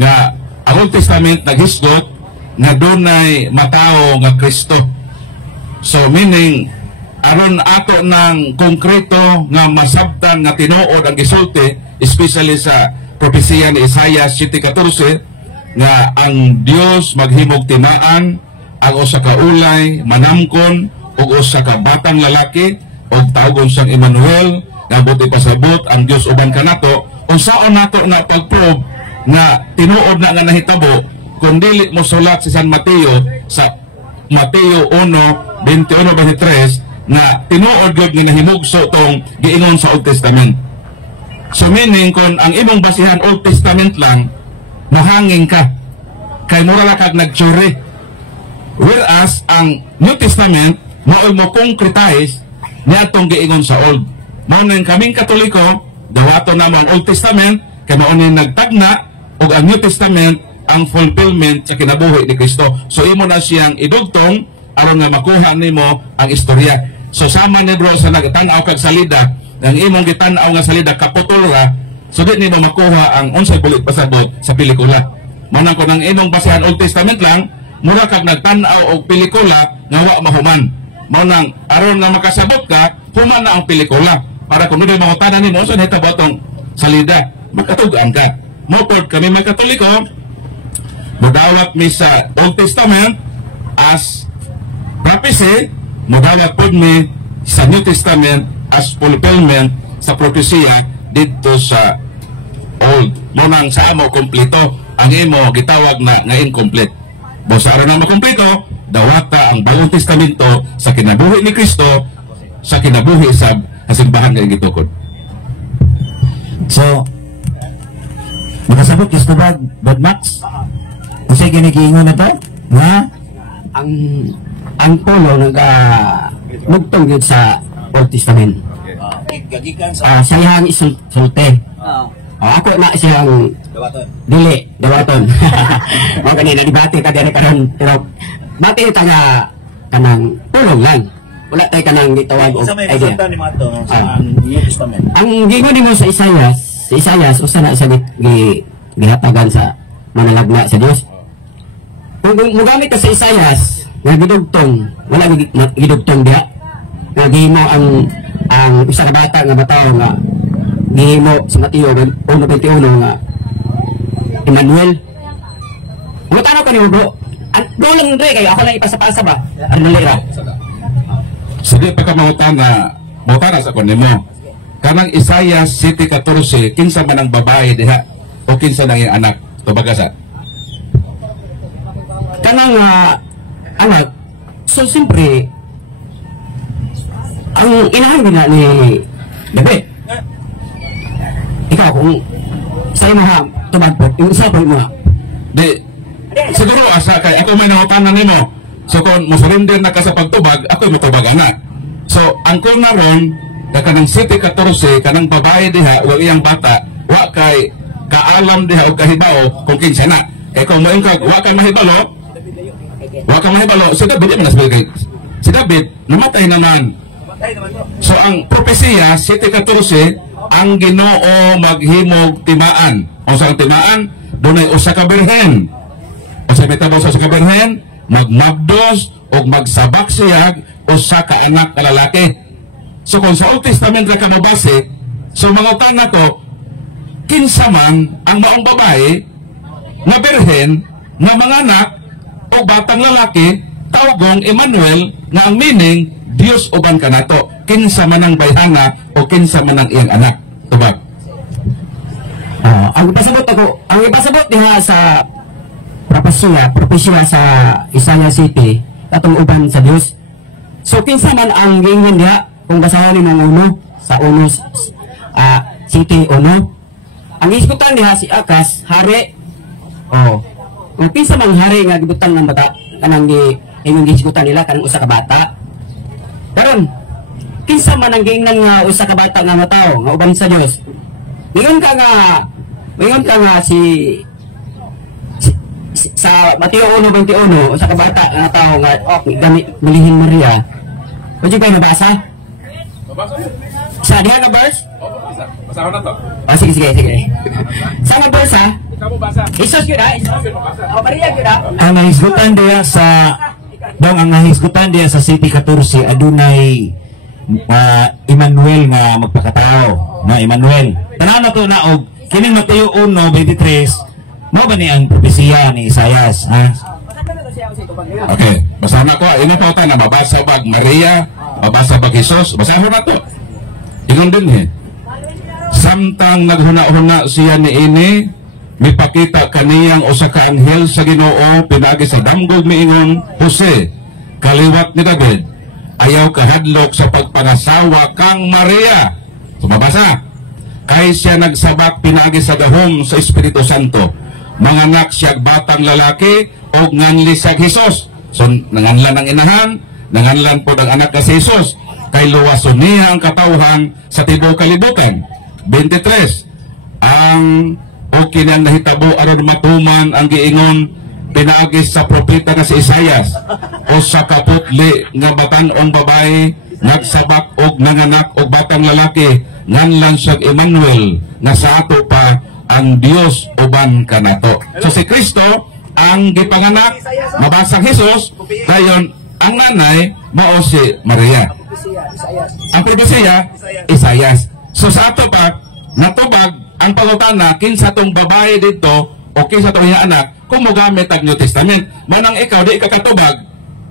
nga ang Old Testament naghisgot nga dunay matao nga Kristo. So meaning aron ato ng konkreto nga masabtan nga tinuod ang gisulti, especially sa propesiya ni Isaiah 7:14 nga ang Dios maghimog tinaan ang usa ka ulay manamkon ug usa ka batang lalaki ug tawgon siyang Emmanuel nga buti pasabot ang Dios uban kanato. Unsaon nato nga pagprove nga tinuod na nga nahitabo kung dili mo sulat si San Mateo sa Mateo 1:21-23 na tinuod gyud nga nahimugso tong giingon sa Old Testament. So meaning kung ang imong basihan Old Testament lang, mahanging ka kay mura lang kag nagtsuri. Whereas ang New Testament mao mo concretize niadtong giingon sa Old. Mao nang kaming Katoliko dawato naman ang Old Testament kay mao ni nagtagna ug ang New Testament ang fulfillment sa kinabuhi ni Kristo. So imo na siyang idugtong aron nga makuha nimo ang istorya. So sama ni bro sa nagtan-aw kag salida, ang imong gitan-aw nga salida kaputulra, so di nimo makuha ang unsay bulit pasabot sa pelikula. Manang ko nang imong basihan Old Testament lang, mura kag nagtan-aw og pelikula nga wa mahuman. Mao nang aron nga makasabot ka, human na ang pelikula para kung hindi mangutanan nimo sa nahitabo tong salida, makatugan ka. Mo kami mga Katoliko, mudawat mi sa Old Testament as prophecy, mudawat pod mi sa New Testament as fulfillment sa propesya dito sa Old. Munang sa amo kompleto, ang imo gitawag na nga incomplete. Busa aron na makompleto, dawata ang Bagong Testamento sa kinabuhi ni Kristo, sa kinabuhi sa simbahan nga gitukod. So, makasabot gusto ba, Brad Max? Kasi ginigiingon na to? Nga? Ang polo mugtong yun sa Old Testament. Gagikan sa... Sayang isulte. Ako na siyang dawaton. O kanina, dibati ka din karon, pero bati tayo kanang tulong lang. Wala tayo kanang gitawag o idea. Sa may mato sa New Testament. Ang gingon mo sa Isaias, usa na sa gihatagan sa manalagna sa Dios. Kung mugamit ka sa Isaias, nga gidugtong, wala gidugtong diha. Nga gihimo ang usa ka bata nga bataw nga gihimo sa Mateo 1:21 nga Emmanuel. Mo tanaw ka niyo bro. Bro lang dre kay ako lang ipasa-pasa ba? Ano lira? Sige pa ka mautana sa kunimo. Kanang Isaiah 7:14, kinsa man ang babae diha o kinsa nang iyang anak? Tubagasa. Kanang anak, so siyempre ang inahan nila ni David. Ikaw kung sa'yo mo ha, tumagpot, yung isa po mo ha. Di, siguro asa kay ako may nautanan nimo. So kung masurrender na ka sa pagtubag, ako matubag na. So ang kung naron, kanang 7:14, kanang babae diha, o iyang bata, wa kay kaalam diha o kahibao kung kinsa na. Kaya kung maingkag, wa kay mahibalo, si David na kay si David, namatay naman. So ang propesiya, 7:14, ang Ginoo maghimog timaan. O sa timaan, doon ay usa ka birhen. O sa mitabaw sa usa ka birhen, magmagdos o magsabak siyag usa ka anak ka lalaki. So kung sa Old Testament ka mabase, so mga utan na to, kinsa man ang maong babae na birhen na mga anak o batang lalaki tawagong Emmanuel nga ang meaning Dios uban kanato. Kinsa man ang bayhana o kinsa man ang iyang anak. Tubag. Ang ipasabot diha sa propesya sa Isaiah City katong uban sa Dios. So kinsa man ang giingon diha kung basahan ni mga sa City 1. Ang isgutan diha si Akas hari. Kung kinsa man hari nga gibutan ng bata kanang ingon gisgutan nila kanang usa ka bata. Karon kinsa man ang giingnan nga usa ka bata nga mataw nga uban sa Dios. Mingon ka nga si sa Mateo 1:21 usa ka bata nga tao nga gamit Mulihing Maria. Pwede ba nabasa? Sa diha nga verse? Basahan na to. Sige. Sa nga verse ha? Isos yun ha? Maria yun ha? Ang nahisgutan diya sa ang nahisgutan diya sa City 14 adunay Emmanuel nga magpakatao, no, Emmanuel. Tanaw na to na og kining Mateo 1:23, mo ba ni ang propesiya ni Isaias, ha? Okay, basahan ako. Ini po tayo na mabasa bag Maria, mabasa bag Jesus. Basahan na to. Ingon din eh. Samtang naghuna-huna siya ni ini, mipakita kaniyang usa ka anghel sa Ginoo pinagi sa damgog miingon, Jose, kaliwat ni David, ayaw kahadlok sa pagpangasawa kang Maria. Sumabasa. Kay siya nagsabak pinagi sa gahom sa Espiritu Santo. Manganak siya batang lalaki o nganli sa Jesus. So, nanganlan ang inahan, nanganlan po ang anak na si Jesus. Kay luwason niya ang katawhan sa tibuok kalibutan. 23. Ang o kinang nahitabo aron matuman ang giingon pinaagis sa propeta na si Isaias, o sa kaputli nga batan-ong babae nagsabak og nanganak og batang lalaki nganlan siya Emmanuel, nga sa ato pa ang Dios uban kanato. So si Kristo ang gipanganak, mabasang Jesus, dayon ang nanay mao si Maria. Ang propesiya Isaias. So sa ato pa natubag ang pangutana kinsa tong babae dito o kinsa tong anak kung mogamit ang New Testament. Manang ikaw di ka katubag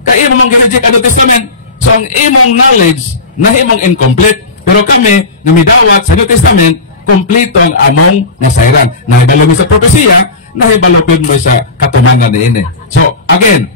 kay imo mong ginajik ang New Testament. So ang imong knowledge nahimong incomplete. Pero kami namidawat sa New Testament kompleto ang among nasayran. Nahibalo mo sa propesiya, nahibalo mo sa katumanan ni ini. So again,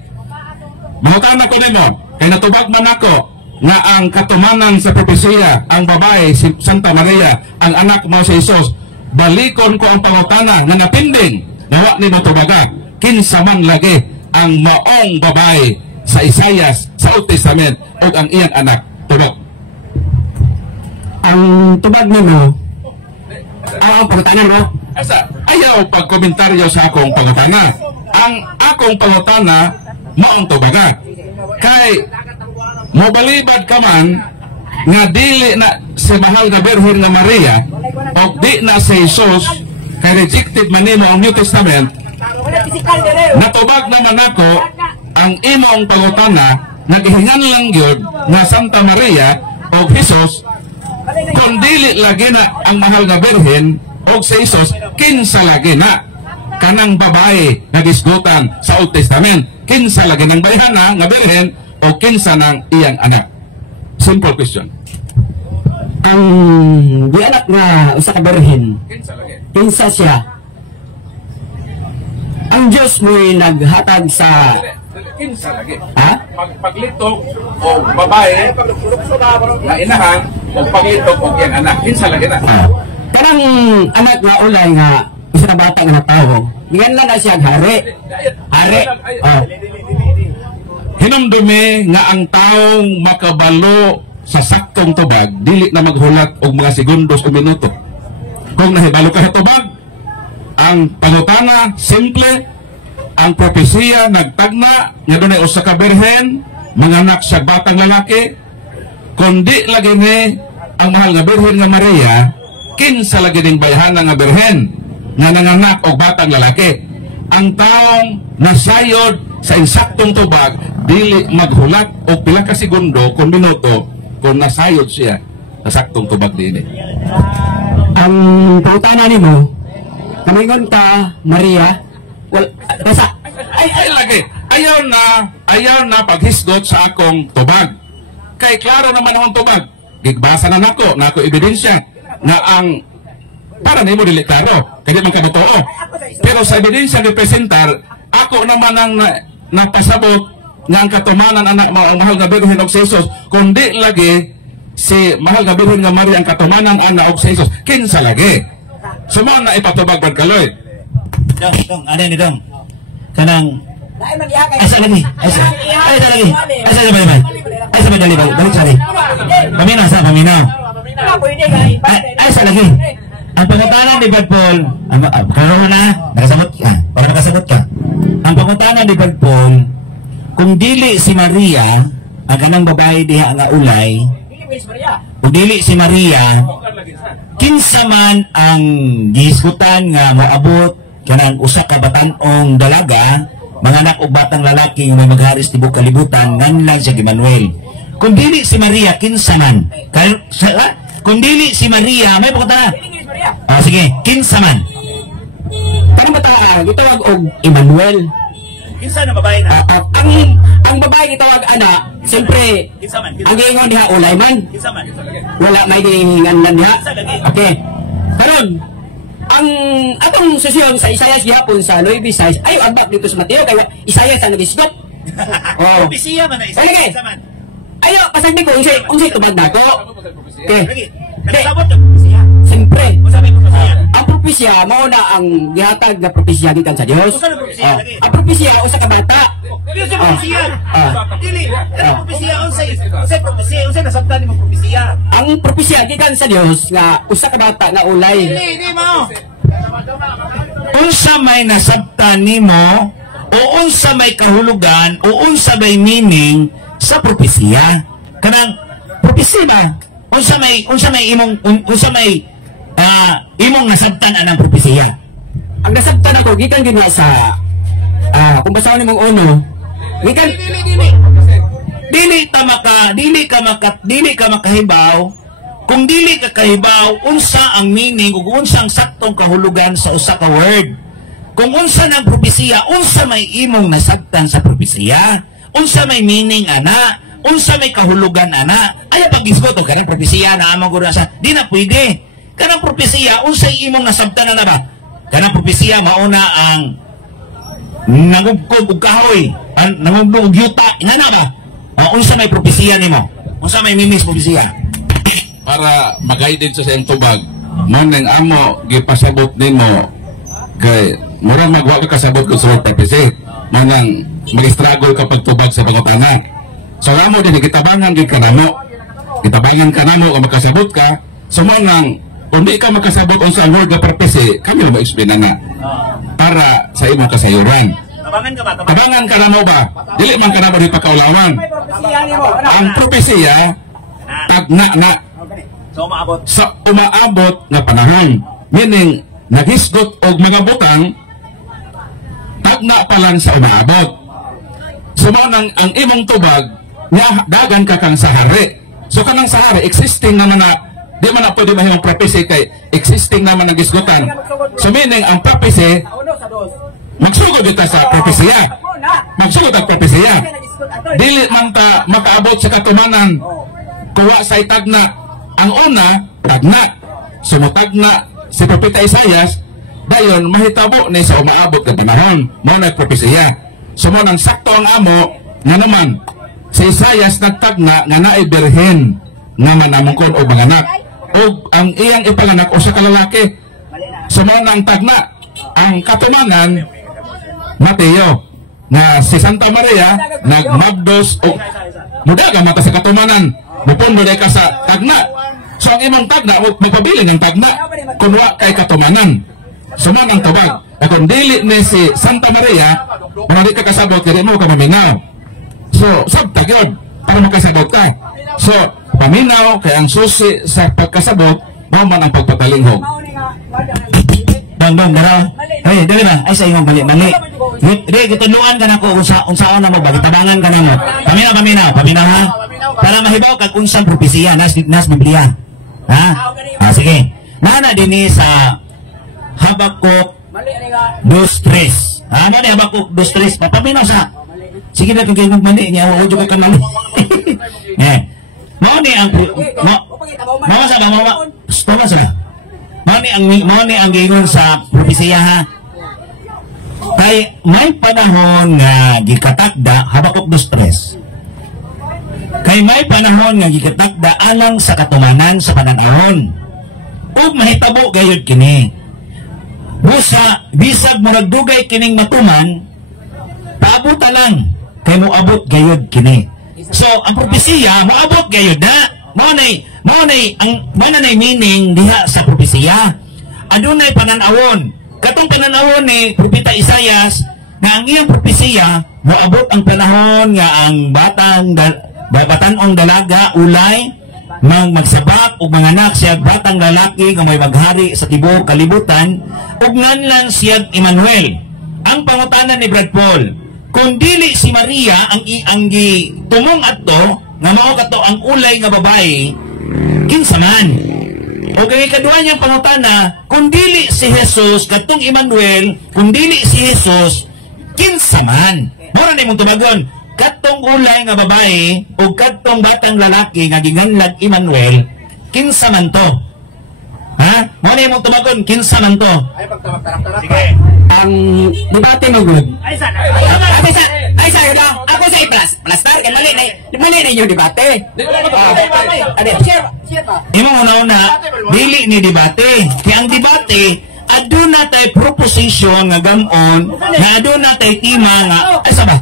mahutana ko nimo kay natubag man ako nga ang katumanan sa propesiya ang babae si Santa Maria, ang anak mo si Jesus. Balikon ko ang pangutana nga napinding nawa ni matubaga kinsa man lagi ang maong babae sa Isaias sa Old Testament o ang iyang anak tubag. Ang tubag nimo ang pangutana mo. Asa ayaw pagkomentaryo sa akong pangutana. Ang akong pangutana maong tubaga. Kay mobalibad ka man nga dili na si mahal na Birhen nga Maria o di na si Jesus kay rejected man nimo ang New Testament. Natubag naman ako ang imong pangutana naghihingan lang yun na Santa Maria o Jesus kung dili lagi na ang mahal na Birhen o si Jesus kinsa lagi na kanang babae nagisgutan sa Old Testament, kinsa lagi ng bayhana nga Birhen o kinsa ng iyang anak. Simple question. Ang di anak nga usa ka Birhen, Kinsa lagi? kinsa siya? Ang Diyos mo'y naghatag sa Kinsa lagi? ha? Paglitok o babae na inahan o paglitok o iyang anak. Kinsa lagi na? Karang anak nga ulay nga usa ka bata nga tao, ngayon lang na siya hari. Hari. Oh. Hinumdumi nga ang taong makabalo sa saktong tubag dili na maghulat og mga segundos o minuto. Kung nahibalo ka sa tubag, ang pangutana simple, ang propesiya nagtagna nga dunay usa ka birhen manganak sa batang lalaki. Kundi lagi ni ang mahal nga Birhen nga Maria, kinsa lagi ning bayhana nga birhen nga nanganak og batang lalaki. Ang taong nasayod sa insaktong tubag dili maghulat og pila ka segundo kung minuto kung nasayod siya sa saktong tubag dinhi. Ang pangutana nimo, kamingon ka Maria, basta Ay lagi ayaw na paghisgot sa akong tubag. Kay klaro naman ang tubag. Gigbasa na nako ebidensya na ang para nimo dili klaro, kay di man ka totoo. Pero sa ebidensya gipresentar, ako naman ang napasabot nga ang katumanan anak ang mahal nga Birhen og si Jesus, kundi lagi si mahal nga Birhen nga Maria ang katumanan anak og si Jesus. Kinsa lagi? Sumo na ipatubag bad kaloy. Dong, ano ni Dong? Kanang asa lagi? Asa lagi? Asa ba dali ba? Balik sa ni. Paminaw. Asa lagi? Ang pangutanan ni Paul, karon na nakasagot ka. Ang pangutanan ni Paul, kung dili si Maria ang kanang babae diha nga ulay, kung dili si Maria, kinsa man ang gihisgutan nga moabot kanang usa ka batan-ong dalaga, manganak og batang lalaki nga may magharis tibuok kalibutan nganlan siya Emmanuel. Kung dili si Maria, kinsa man. Kung dili si Maria, may pagkata na. Sige, kinsa man. Paano ba ta gitawag og Emmanuel? Kinsa na babae na? Ang babae gitawag ana, siyempre Kinsa man. ang giingon diha ulay man. Kinsa man. Wala may giingan man diha. Okay. Karon ang atong sesyon sa Isaias gihapon sa 9:6 ay ambak dito sa Mateo kay Isaias ang nagisgot. Oh. Propesiya man na isa. Kinsa man. Ayo kasagdi ko unsay tubag nako. Okay. Nagsabot ng propesiya. Siyempre, Usa may propesiya. ang propesya mao na ang gihatag nga propesya gikan sa Dios. Usa na propesiya lagi. Ang propesya usa ka bata. Dili sa propesiya. Dili. Ang propesiya unsay propesiya, unsay nasabtan nimo propesiya. Ang propesya gikan sa Dios nga usa ka bata nga ulay. Dili mao. Unsa may nasabtan nimo o unsa may kahulugan o unsa may meaning sa propesiya? Kanang propesiya unsa may imong nasabtan anang propesiya. Ang nasabtan ako gikan gina sa kung basahon nimong uno, gikan dili ka makahibaw kung dili ka kahibaw unsa ang meaning ug unsa ang saktong kahulugan sa usa ka word. Kung unsa nang propesiya, unsa may imong nasabtan sa propesiya, unsa may meaning ana, unsa may kahulugan ana. Ay pag-isgot og kanang propesiya na among gura sa di na pwede. Kanang propesiya unsay imong nasabtan na ba? Kanang propesiya mauna ang nangugkog og kahoy, nangugkog og yuta, inana ba? Unsa may propesiya nimo? Unsa may meaning sa propesiya? Para mag-guided sa iyong tubag, mo nang amo gipasabot nimo kay mura magwa ka kasabot ko sa prophecy, manang mag-struggle ka pagtubag sa pangutana. So amo din gitabangan gid kanamo. Gitabangan kanamo nga makasabot ka. So manang kung di ka makasabot unsa ang word nga prophecy, kami mo explain na para sa imong kasayuran. Tabangan ka ba? Tabangan kanamo ba? Dili man kanamo di pakaulawan. Ang propesiya tagna na So maabot. sa umaabot nga panahon. Meaning naghisgot og mga butang tagna pa lang sa umaabot. Sumanang ang imong tubag nga dagan ka kang sahari. So kanang sahari existing naman na di man na pwede mahimong prophecy kay existing naman ang gisgotan. So meaning ang prophecy magsugod kita sa propesiya. Magsugod ang propesiya. Dili man ta makaabot sa katumanan kuwa sa tagna. Ang una tagna. Sumutagna si Propeta Isaias dayon mahitabo ni sa umaabot nga panahon mao na propesiya. Sumo nang sakto ang amo nga naman si Isaias nagtagna nga naay birhen nga manamungkon og mga anak og ang iyang ipanganak usa ka lalaki. Sumo nang tagna ang katumanan Mateo na si Santa Maria nagmagdos og mudaga mata sa katumanan mupondo ka sa tagna. So ang imong tagna magpabilin ang tagna kung wa kay katumanan. Suman ang tawag. Kung dili ni si Santa Maria, marami ka kasabot, kaya mo ka maminaw. So, sabtag yun, para makasabot ka. So, paminaw, kaya ang susi sa pagkasabot, maman ang pagpapalinghog. Dong, dara. Ay, dali ba? Ay, sa imong mali. Di, gitunuan ka na ko, unsaon na mo ba? Gitabangan ka na mo. Paminaw ha? Para mahibaw ka kung saan propesiya, nas Biblia. Ha? Sige. Nana din sa Habakuk 2:3. Ano ni Habakuk 2:3? Papaminaw sa. Sige na kung mali niya, huwag ko ka na. Mao ni ang mao ni ang gingon sa propesiya ha. Kay may panahon nga gikatakda Habakuk 2:3. Kay may panahon nga gikatakda alang sa katumanan sa panahon. Ug mahitabo gayud kini. Busa bisag maragdugay kining matuman, paabot lang kay moabot gayud kini. So ang propesiya moabot gayud na. Mao nay meaning diha sa propesiya. Adunay pananawon. Katong pananawon ni Propeta Isaias nga ang iyang propesiya moabot ang panahon nga ang batan-ong dalaga ulay magsabat ug manganak siya batang lalaki nga may maghari sa tibuok kalibutan ug nganlan siya Emmanuel. Ang pangutanan ni Brad Paul, kung dili si Maria ang gitumong adto nga mao kato ang ulay nga babae kinsa man. O kay kaduha niyang pangutana, kung dili si Jesus katong Emmanuel, kung dili si Jesus kinsa man. Mura ni mong tumagon, katong ulay nga babae o katong batang lalaki nga ginganlag Emmanuel, kinsa man to? Ha? Mura ni mong tumagon, kinsa man to? Sige. Ang debate mo good. Ay sa ito. Ako sa i-plaster. Mali na yung debate. Imong una-una, dili ni debate. Kaya ang debate, aduna tay proposition nga gamon, nga aduna tay tima nga, ay saba,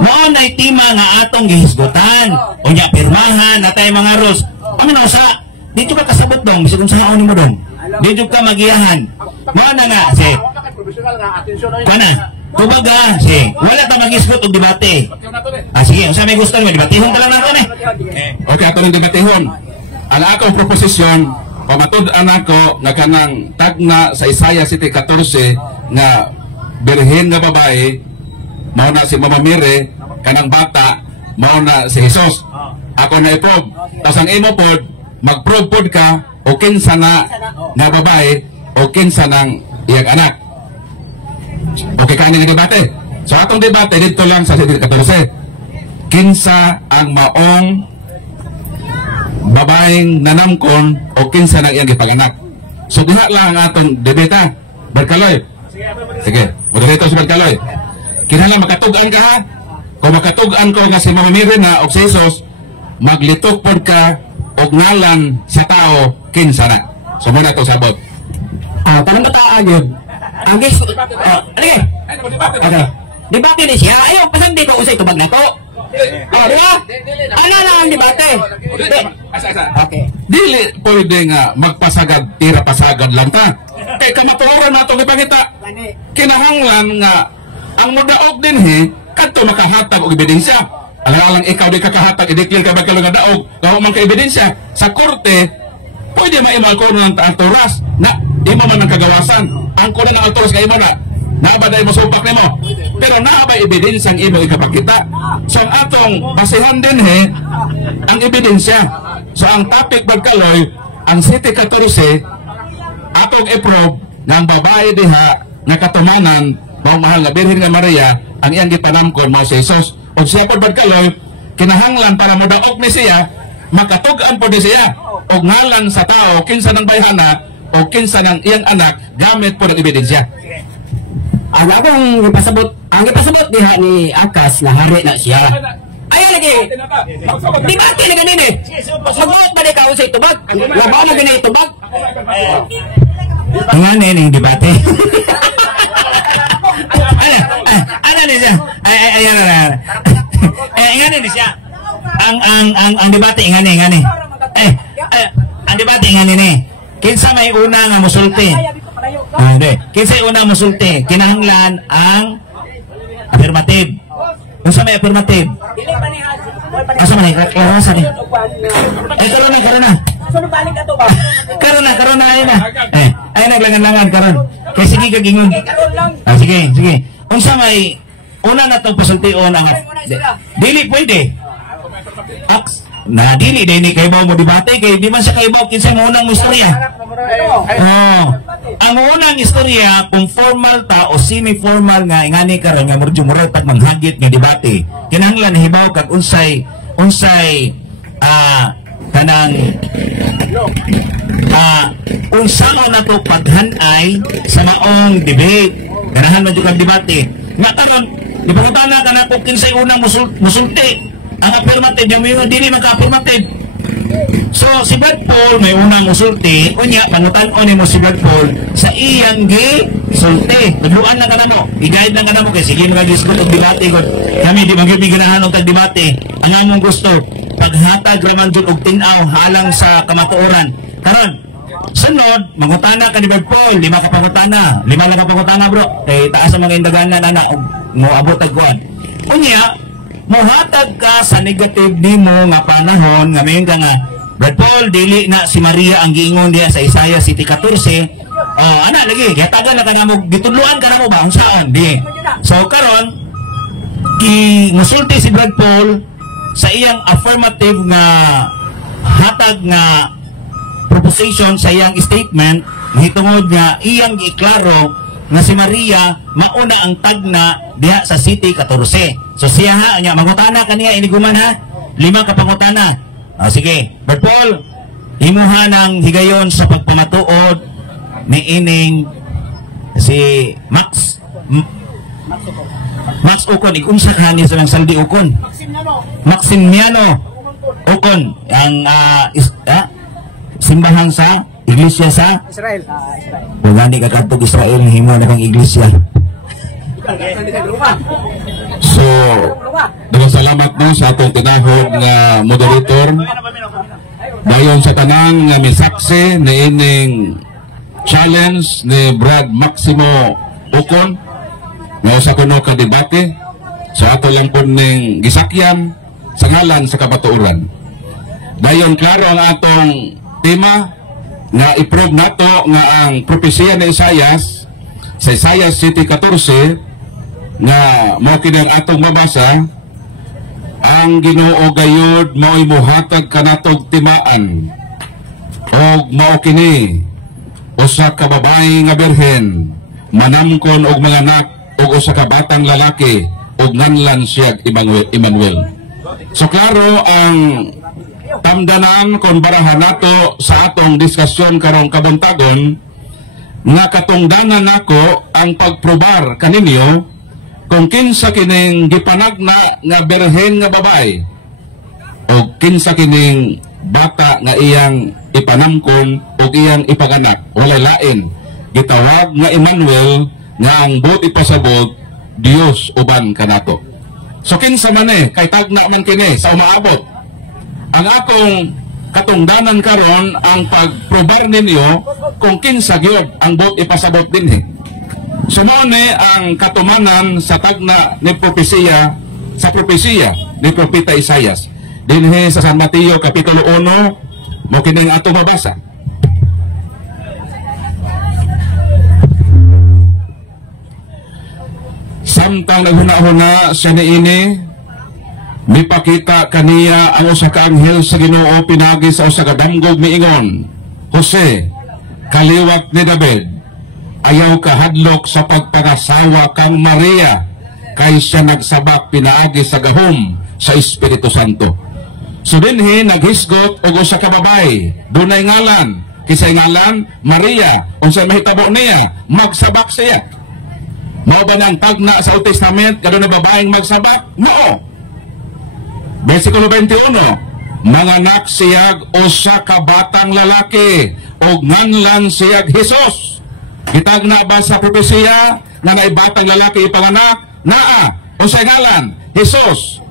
mao na tima nga atong gihisgutan. O niya, pirmahan na tay mga rules. Paminaw sa, dito ka kasabot dong, bisag kung saan mo dong. Dito ka magiyahan. Mao na nga, si, kana, kubaga, si, wala ta mag-isgot o debate. Sige, kung saan may gusto nyo, debatihon ka lang natin eh. Okay, ato ng debatihon. Ang akong proposisyon, pamatud-an ako nga kanang tagna sa Isaiah 7:14 nga birhen nga babae, mao na si Mama Mire, kanang bata, mao na si Jesus. Ako na iprove. Tapos ang imo pod, mag-prove pod ka, o kinsa na nga babae, o kinsa ng iyang anak. Okay, kanin nga debate. So atong debate dito lang sa 7:14. Kinsa ang maong babaeng nanamkon o kinsa na iyang gipaganak. So diha lang ang atong debate. Barkaloy. Sige, moderator si Barkaloy. Kinahanglan makatug-an ka ha. Kung makatug-an ko nga si Mama Mire na o si Jesus, maglitok pod ka og ngalan sa tao kinsa na. So muna to sabot. Parang bataan yun. Ang gusto, alike. Debate ni siya. Ayaw, pasan di ko usay tubag na to. Diba? Ano na ang debate? Okay. Dili pwede nga magpasagad, tira pasagad lang ta. Kay kamatuoran na itong ipangita. Kinahanglan nga ang mudaog din kadto makahatag og ebidensya. Alang ikaw di kakahatag, i-declare ka ba nga daog, kaho man ka ebidensya. Sa korte, pwede maimal ko ng autoras na imo man ang kagawasan. Ang ko ng autoras kay imo na nabaday mo supak nimo. Pero naabay ebidensyang imo ikapakita. So ang atong basihan din ang ebidensya. So ang topic Barkaloy, ang 7:14 atong i-prove nga ang babae diha nga katumanan mao mahal nga Birhen nga Maria ang iyang gipanamkon mao si Jesus. Og siya pod Barkaloy, kinahanglan para madaog ni siya, makatug-an pod siya og ngalan sa tao kinsa nang bayhana o kinsa ng iyang anak gamit pod ang ebidensya. Ang ipasabot diha ni Akas na hari na siya. Ayaw lagi. Debate na ganin eh. Magbuot ba di ka usay tubag? Labaw na ganyan tubag? Ang ano yung debate? Ano ni siya? Ingani ni siya. Ang debate ingani. Ang debate ingani ni. Kinsa may una nga musulti? Kinsa may una musulti? Kinahanglan ang affirmative. Unsa may affirmative? Asa man ni? Asa ni? Karon na. Karon na ayun na. Ay naglangan-langan karon. Kay sige ka gingon. Sige. Unsa may una na tong pasultion ang dili pwede. Na dili kay mo debate kay di man sa kay mo kinsa mo unang istorya. Ang unang istorya kung formal ta o semi-formal nga ingani karon nga murag pag manghagit nga debate. Kinahanglan hibaw kag unsay kanang unsa na to paghanay sa maong debate. Ganahan man jud ang debate. Nga karon di ba na kana kung kinsay unang musulti. Ang affirmative, yung dili magka-affirmative. So, si Brad Paul may unang musulti, unya, panutan-on mo si Brad Paul sa iyang gisulti. Nagluan na ka na mo. I-guide na ka na mo. Kaya sige mga gisgot at debate ko. Kami di magiganahan ng tag-debate. Ang among gusto, paghatag raman dun og tinaw halang sa kamatuoran. Karon, sunod, mangutana ka ni Brad Paul. 5 ka pangutana. 5 lang ka pangutana bro. Kaya taas ang mga indaganan na mo abot agwan. Unya, muhatag ka sa negative nimo nga panahon nga mayon ka nga Brad Paul dili na si Maria ang giingon diha sa Isaiah 7:14. Ana lagi gihatagan na kanamo gitudloan ka namo ba unsaon di. So karon musulti si Brad Paul sa iyang affirmative nga hatag nga proposition sa iyang statement, mahitungod nga iyang giklaro nga si Maria mauna ang tagna diha sa City 14. So siya ha, nya mangutana kaniya iniguman ha. 5 ka pangutana. Sige, Brad Paul, himuha ng higayon sa pagpamatuod ni ining si Max Ukon, ikunsa kanya sa lang saldi Ukon. Maximiano Ukon, ang simbahan sa iglesia sa Israel. wala ni kakatog Israel himo na kang iglesia. So, daghang salamat no sa atong tinahod nga moderator. Dayon sa tanan nga misaksi ni ining challenge ni Brad Maximo Ukon nga usa kuno ka debate sa ato lang po ning gisakyan sa ngalan sa kabatuoran. Dayon klaro ang atong tema nga i-prove nato nga ang propesya ni Isaias sa Isaias City 14 nga mao kini ang atong mabasa. Ang Ginoo gayud mao'y mohatag kanatog timaan og mao kini usa ka babae nga birhen manamkon og mga anak og usa ka batang lalaki og nganlan siya Emmanuel. So klaro ang tamdanan kon barahan nato sa atong diskusyon karong kabuntagon nga katungdangan nako ang pagprobar kaninyo kung kinsa kining gipanagna nga birhen nga babae o kinsa kining bata nga iyang ipanamkon o iyang ipanganak. Walay lain, gitawag nga Emmanuel nga ang buot ipasabot Dios uban kanato. So kinsa man kay tagna man kini sa umaabot. Ang akong katungdanan karon ang pagprobar ninyo kung kinsa gyud ang buot ipasabot dinhi. So ang katumanan sa tagna ni propesiya sa propesiya ni Propeta Isaias dinhi sa San Mateo Kapitulo 1 mo kining ato mabasa. Samtang naghuna-huna siya niini, mipakita kaniya ang usa ka anghel sa Ginoo pinagi sa usa ka damgog miingon, Jose, kaliwat ni David, ayaw kahadlok sa pagpangasawa kang Maria, kay siya nagsabak pinaagi sa gahom sa Espiritu Santo. So dinhi naghisgot og usa ka babae, dunay ngalan, kisay ngalan Maria, unsay mahitabo niya, magsabak siya. Mao ba nang tagna sa Old Testament kadto na babaeng magsabak? No. Versikulo 21, manganak siyag usa ka batang lalaki og nganlan siyag Hesus. Gitagna ba sa propesiya nga may batang lalaki ipanganak? Naa, unsay ngalan? Hesus.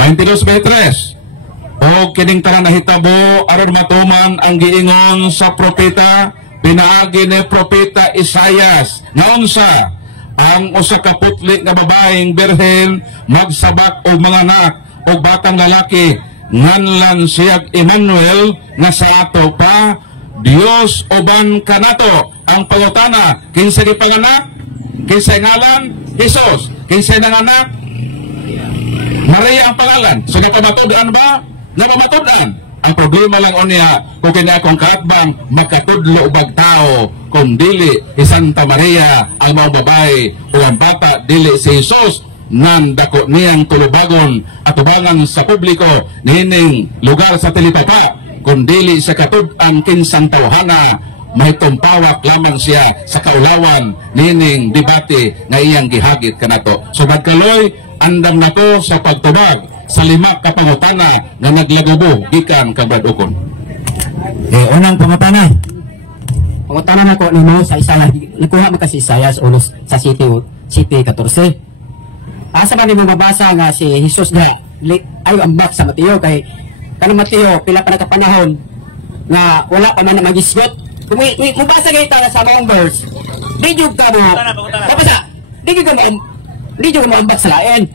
22:23. O kining tanan nahitabo aron matuman ang giingon sa propeta pinaagi ni propeta Isaias nga unsa ang usa ka putli nga babaeng birhen magsabak og mga anak og batang lalaki nganlan siyag Emmanuel nga sa ato pa Dios uban kanato. Ang pangutana, kinsa gipanganak? Kinsa ngalan? Jesus. Kinsa nanganak? Maria ang pangalan. So napamatudan ba? Napamatudan. Ang problema lang unya kung kina akong kaatbang makatudlo ubag tao kung dili si Santa Maria ang mga babae o ang bata dili si Jesus nan dako niyang tulubagon at ubangan sa publiko nining lugar sa Talipapa kung dili sa katud-an kinsang tawhana may tumpawak lamang siya sa kaulawan nining debate nga iyang gihagit kanato. So magkaloy andam nato sa pagtubag sa 5 ka pangutana nga naglagabo gikan kang Brad Ukon. Unang pangutana. Pangutana nako nimo sa Isaias, nakuha mo kasi Isaias ulos sa City 14. Asa man nimo mabasa nga si Jesus nga ayo ambak sa Mateo kay kanang Mateo pila pa nakapanahon nga wala pa man magisgot. Kung mubasa gyud ta sa mga verse. Di jud ka mo. Kapasa. Di jud mo ambak sa lain.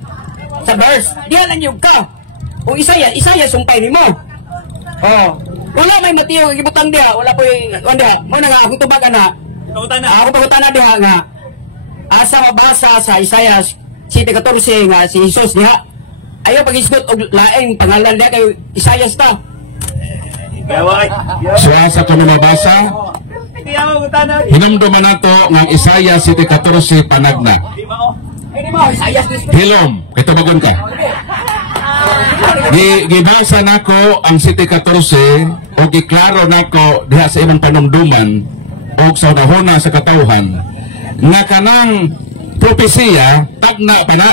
Sa verse, diyan lang yung ka. O Isaias sumpay nimo. Oh, wala may Mateo gibutang dia, wala po wala. Mo na nga akong tubagan na. Ako pagutana diha nga asa mabasa sa Isaias 7:14 nga si Jesus diha ayaw pag-isgot og laing pangalan niya kay Isayas ta. Siya sa kami mabasa, hinumduman nato ng Isaiah 7:14 panagna. Hilom, kitabagon ka. Gibasa nako ang 7:14 o giklaro nako diha sa imong panumduman o sa unahuna sa katawhan nga kanang propesiya tagna pa na,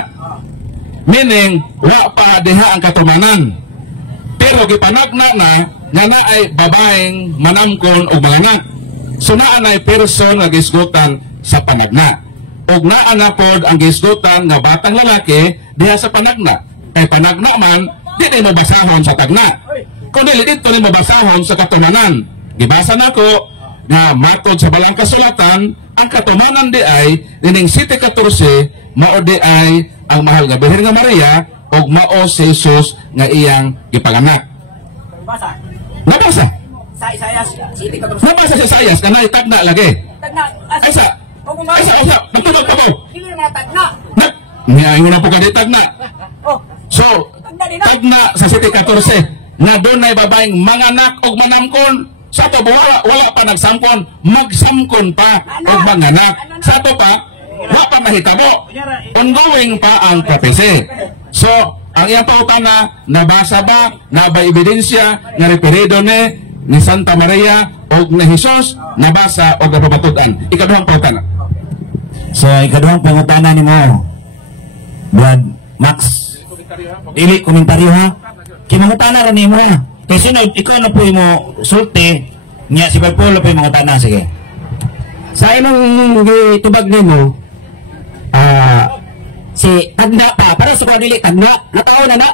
meaning wa pa diha ang katumanan, pero gipanagna na nga na ay babaeng manamkon o mga anak. So naa na ay person nga gisgutan sa panagna, og naa na pod ang gisgutan nga batang lalaki diha sa panagna. Kay panagna man di mo basahon sa tagna, kundi dito ni mabasahon sa katumanan. Gibasa nako nga matod sa balang kasulatan ang katumanan di ay dining 7:14 mao di ay ang mahal nga Birhen nga Maria og mao si Jesus nga iyang gipanganak. Nabasa Sa Isayas, nabasa sa Isayas kanay tagna lagi. Asa magtubag pa ko Dili na tagna. niya ingon na po ka di tagna. So tagna sa 7:14 na doon ay babaeng manganak og manamkon. Sa to wala pa nagsamkon, magsamkon pa og manganak. Sa to pa wa pa mahitabo, ongoing pa ang prophecy. So ang iyang pautana nabasa ba na ba ebidensya nga referido ni Santa Maria o ni Jesus nabasa o napabatutan. Ikaduhang pautana. So, ikaduhang pangutana ni mo, Brad Max. Dili komentaryo ha. Kimangutana rin ni mo ha. Kasi ikaw na po mo sulti, niya si Pagpolo po yung mangutana. Sige. Sa imong gitubag nimo, si tagna pa, para sa dili tagna, nataon na na.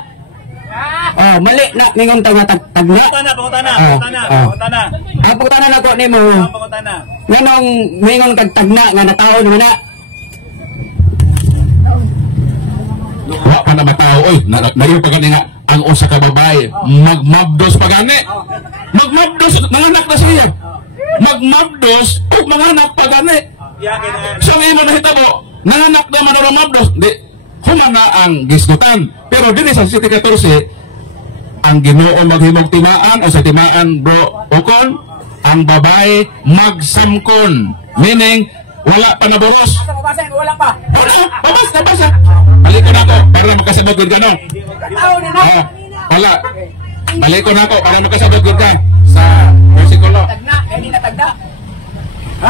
Mali na mingong tagna. Pangutana. Ang pagutana na ko nimo. Nganong mingong kag tagna nga nataon mo na. Wa pa na matao oy, nayo pa gani nga ang usa ka babae magmabdos pa gani. Magmabdos nanganak na siya. Magmabdos ug manganak pa gani. So imo na hitabo, nanganak na man mabdos, di humana ang gisgutan. Pero dinhi sa 7:14 ang Ginoo maghimog timaan o sa timaan bro ukon ang babae magsamkon, meaning wala pa naburos. Wala pa. Nabasa. Balik ko na ako para makasabot ka no. Wala. Balik ko na ako para makasabot ka sa versikulo. Tagna, hindi na tagna.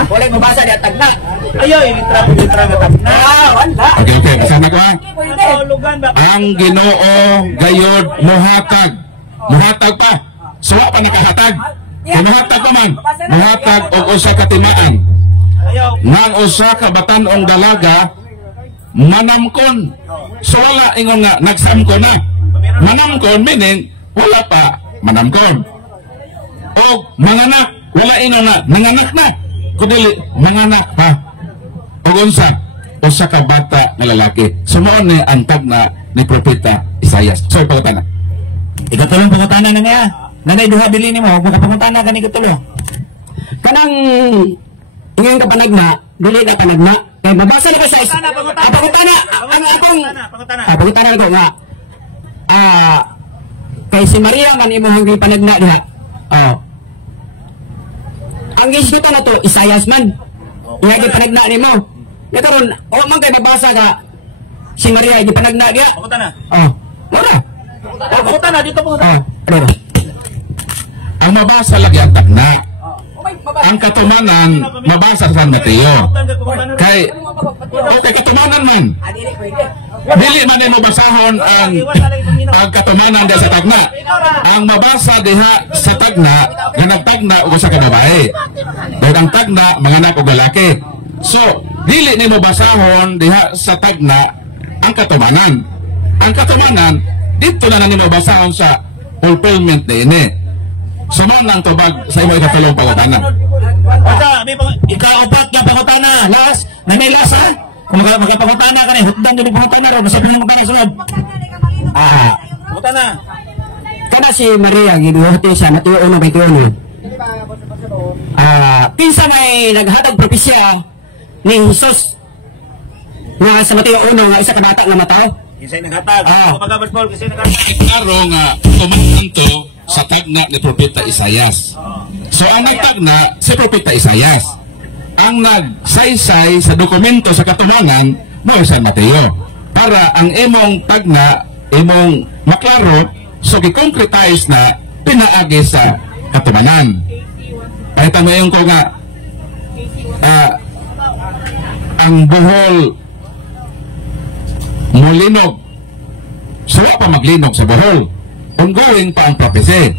Wala mabasa diya tagna. Ayo, ilitra nga tagna. Wala. Okay, basa na ko ha. Ang Ginoo gayod muhatag. Muhatag pa. So wa pa nakahatag. Muhatag pa man. Muhatag og usa ka timaan. Nang usa ka batan-ong dalaga manamkon. So wala ingon nga nagsamkon na. Manamkon meaning wala pa manamkon. Og manganak, wala ingon nga nanganak na. Kundi manganak pa. Og unsa? Usa ka bata nga lalaki. Sumo ni ang tagna ni propeta Isayas. So pagtana. Ikatulong pangutana na niya. Nanay duha dili nimo, buka pangutana kani katulo. Kanang ingin ka panagna, dili ka panagna. Kaya mabasa na ka sa pagutana. Ang akong pagutana ko nga. Kay si Maria man imo hanggang panagna diha. Ang gisgutan na to Isayas man. Iya panagna nimo. Ya karon, man kay mabasa ka si Maria di panagna diha. Pangutana. Wala. Pangutana dito po. Ano? Ang mabasa lagi ang tagna. Ang katumanan mabasa sa San Mateo. Kay katumanan man. Dili man mo basahon ang katumanan diha sa tagna. Ang mabasa diha sa tagna nga nagtagna og usa ka babae. Dahil ang tagna manganak og lalaki. So, dili nimo basahon diha sa tagna ang katumanan. Ang katumanan dito na nimo basahon sa fulfillment niini. Sumo nang tubag sa imo ikatulong pangutana. Ika-upat nga pangutana. Last, nanay last ha? Kung magpangutana ka na, hutdan din yung pangutana ro. Masabi mo ka na sunod. Pangutana. Kana si Maria, ginuhati siya, natuo na may tuon. Pinsa may naghatag propesya ni Jesus nga sa Mateo 1 nga isa ka bata nga matao. Kisay naghatag. Ah. Kumagabas Paul, kisay naghatag. Klaro nga tumanan to sa tagna ni Propeta Isayas. So ang nagtagna si Propeta Isayas. Ang nagsaysay sa dokumento sa katumanan mo San Mateo. Para ang imong tagna, imong maklaro, so gi-concretize na pinaagi sa katumanan. Ay tamayon ko nga ang buhol mulinog. So wala pa maglinog sa buhol. Ongoing pa ang prophecy.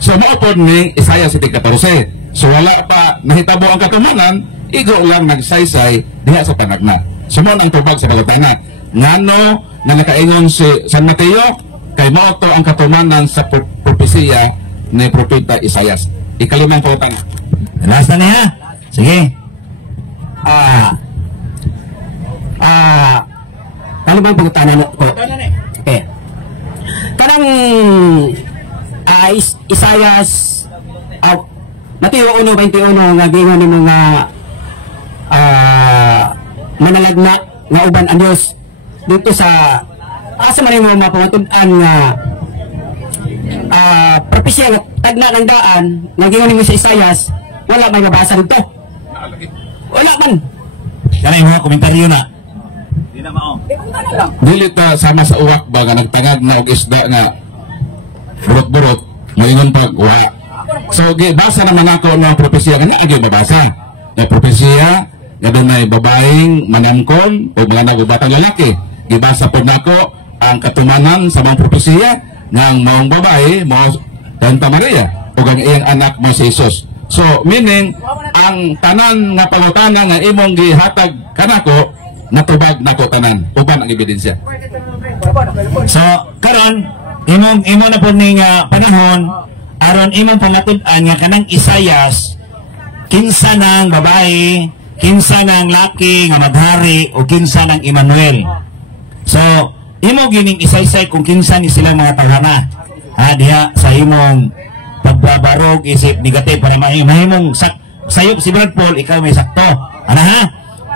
So maupod ning Isaiah 14. So wala pa nahitabo ang katumanan, igo lang nagsaysay diha sa panagna. So mo ang tubag sa balatay na. Ngano na nakaingon si San Mateo kay mao to ang katumanan sa propesiya ni Propeta Isaias. Ikalimang pautan. Last na niya. Sige. Ano bang pagkatanan ko? Okay. Kanang Isayas Mateo 1:21 nga gingon ni mga manalagna nga uban ang Dios dito sa asa man mo mapamatun-an nga propesya nga tagna ng daan nga gingon ni sa Isayas wala may mabasa dito. Wala man. Kanay mga komentaryo na. Di na mao. Dili ta sama sa uwak ba nga nagtangag na og isda nga burot-burot moingon pag wa. So gibasa naman ako ng propesya nga agi babasa. Na propesya nga dunay babaeng manamkon o mga nagubatang lalaki. Gibasa pod nako ang katumanan sa mga propesya nga ang maong babae mao Santa Maria ug ang iyang anak mo si Jesus. So meaning ang tanan nga pangutana nga imong gihatag kanako natubag nako tanan uban ang ebidensya. So karon imong na po ning panahon aron imong pangatud-an nga kanang Isayas kinsa nang babae, kinsa nang laki nga madhari o kinsa nang Emmanuel. So imo gining isaysay kung kinsa ni silang mga taghana. Diha sa imong pagbabarog isip negative para mahimong sayop si Brad Paul ikaw may sakto. Ana ha?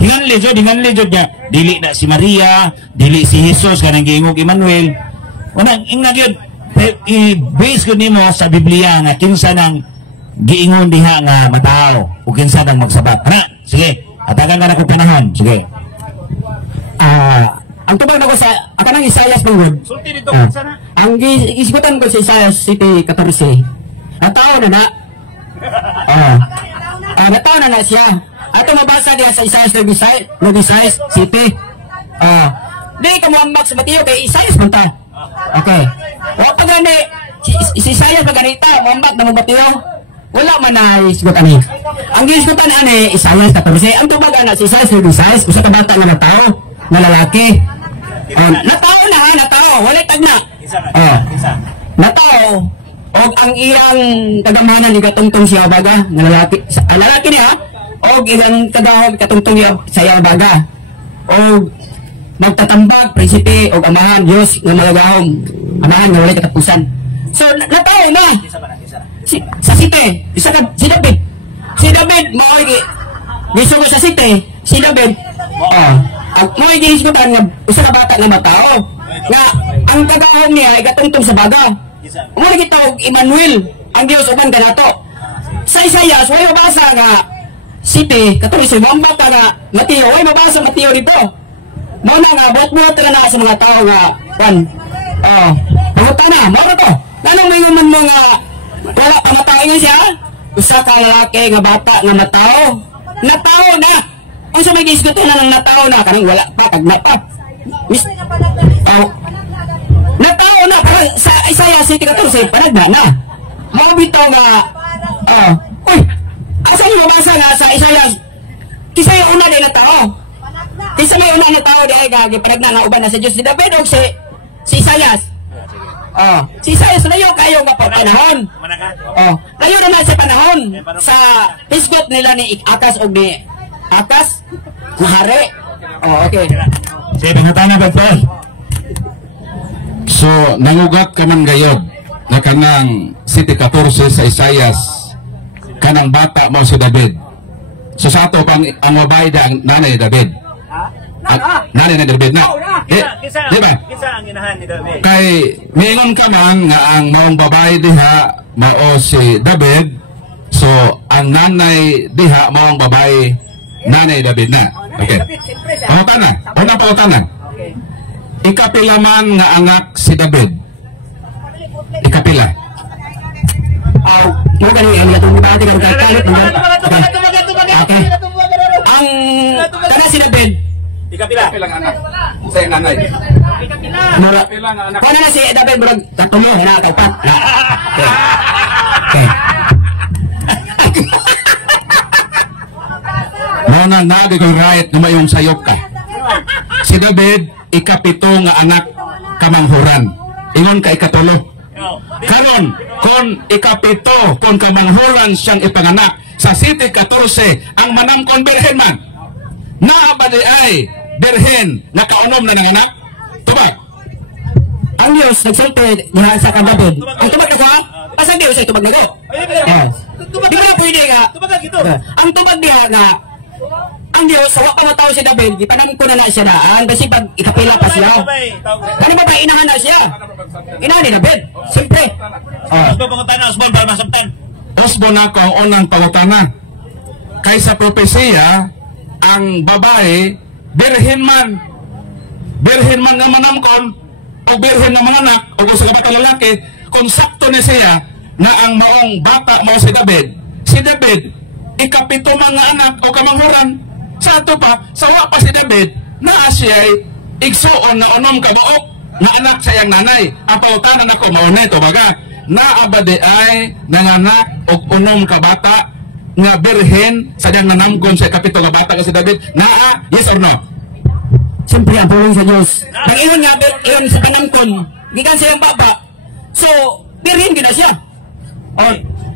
Hingan lejod niya dili na si Maria, dili si Jesus kanang giingog Emmanuel. Unang ingna gyud i-base ko nimo sa Biblia nga kinsa nang giingon diha nga matao o kinsa nang magsabat. Ana, sige. Atagan ka na kung panahon. Sige. Ang tubag na ko sa kanang Isayas pangod. Sulti dito sana. Ang isgutan ko sa Isayas 7:14. Nataon na na. Nataon na na siya. Ato mabasa diha sa Isayas 9:6. Di ka mo ambak sa Mateo kay Isayas man ta. Okay. Wa pa gani si Isayas maganita mo ambak na Mateo. Wala man na isgutan ni. Ang isgutan ani Isayas 14. Ang tubag ana si Isayas 9:6 usa ka bata nga tao, nga lalaki. Nataon wala tagna. Nataon og ang iyang kadamanan ni katungtong siya baga nga lalaki niya og ilang kadahog katungtong sa iya baga og magtatambag prinsipe og amahan Dios nga magagahom amahan nga walay katapusan. So nataon na sa site si David mao gisugo sa site si David ang mga gihisgutan nga usa ka bata nga matao nga ang kadahom niya ay katungtong sa baga. Mo gitawag Emmanuel ang Dios uban kanato. Sa Isayas way mabasa nga Siti katong si Mamba ka nga Mateo way mabasa Mateo dito. Mao na nga buot-buot na sa mga tao nga kan pangutana mo to. Nanong minguman mo nga wala pa mataingan siya usa ka lalaki nga bata nga matao. Natao na. Ang sa may gisgutan na ng natao na kanang wala pa pagnapat. Natao na para sa Isaiah 7:14 panagna na. Mao bitaw nga asa mo mabasa nga sa Isaiah kisa yung una din na tao. Kisa may una na tao di ay gagi panagna nga uban na sa Dios si David og si Isaiah. Si Isaiah layo kayo nga panahon. Layo naman sa panahon sa hisgot nila ni Akas og ni Akas kuhari. Okay. Sige, pangutana ba po? So nangugat ka man gayod na kanang 7:14 sa Isayas kanang bata mo si David. So sa ato pang ang babae ang nanay ni David. Nanay ni David na. Di ba? Kisa ang inahan ni David. Kay miingon ka man nga ang maong babae diha mao si David. So ang nanay diha maong babae nanay David na. Okay. Pangutanan. Unang pangutanan. Ikapila man nga anak si David. Ikapila. Mo gani ang latong debate kan kalit ng. Okay. Ang kana si David. Ikapila. Ikapila nga anak sa nanay. Mura. Kana na si David murag tatumo na kalpat. Okay. Mga nagay kong right na mayong sayop ka. Si David, ikapito nga anak kamanghuran. Ingon ka ikatulo. Karon, kon ikapito, kon kamanghuran siyang ipanganak, sa City 14, ang manamkon birhen man. Naabadi ay birhen na kaunom na nanganak. Tubag. Ang Diyos nagsulti niya sa kan David. Ang tubag na ka? Pasang Diyos ay tubag na ko. Di ba na pwede nga? Ang tubag niya nga, ang Diyos, sa wak tao si David, ipanangin ko na siya na, kasi pag ikapila pa siya. Ano ba ba, inahan na siya? Inahan ni David, siyempre. Osbon ako ang unang pangutana. Kaysa propesiya, ang babae, birhen man nga manamkon, o birhen na mga anak, o sa kapatang lalaki, kung sakto na siya, na ang maong bata mo si David, ikapito mga anak o kamanghuran. Sa ato pa, sawa pa si David, na siya ay igsuon na unom kamaok, na anak sa iyang nanay. Ang pautanan ako, maunay ito baga, na abade ay nanganak o unom ka bata, nga birhen sa diyang nanamkon sa ikapito nga bata ka si David, na yes or no? Siyempre, ang pulong sa Diyos. Nag-iwan nga, iwan sa panamkon, gikan siyang baba. So, birhen gina siya. O,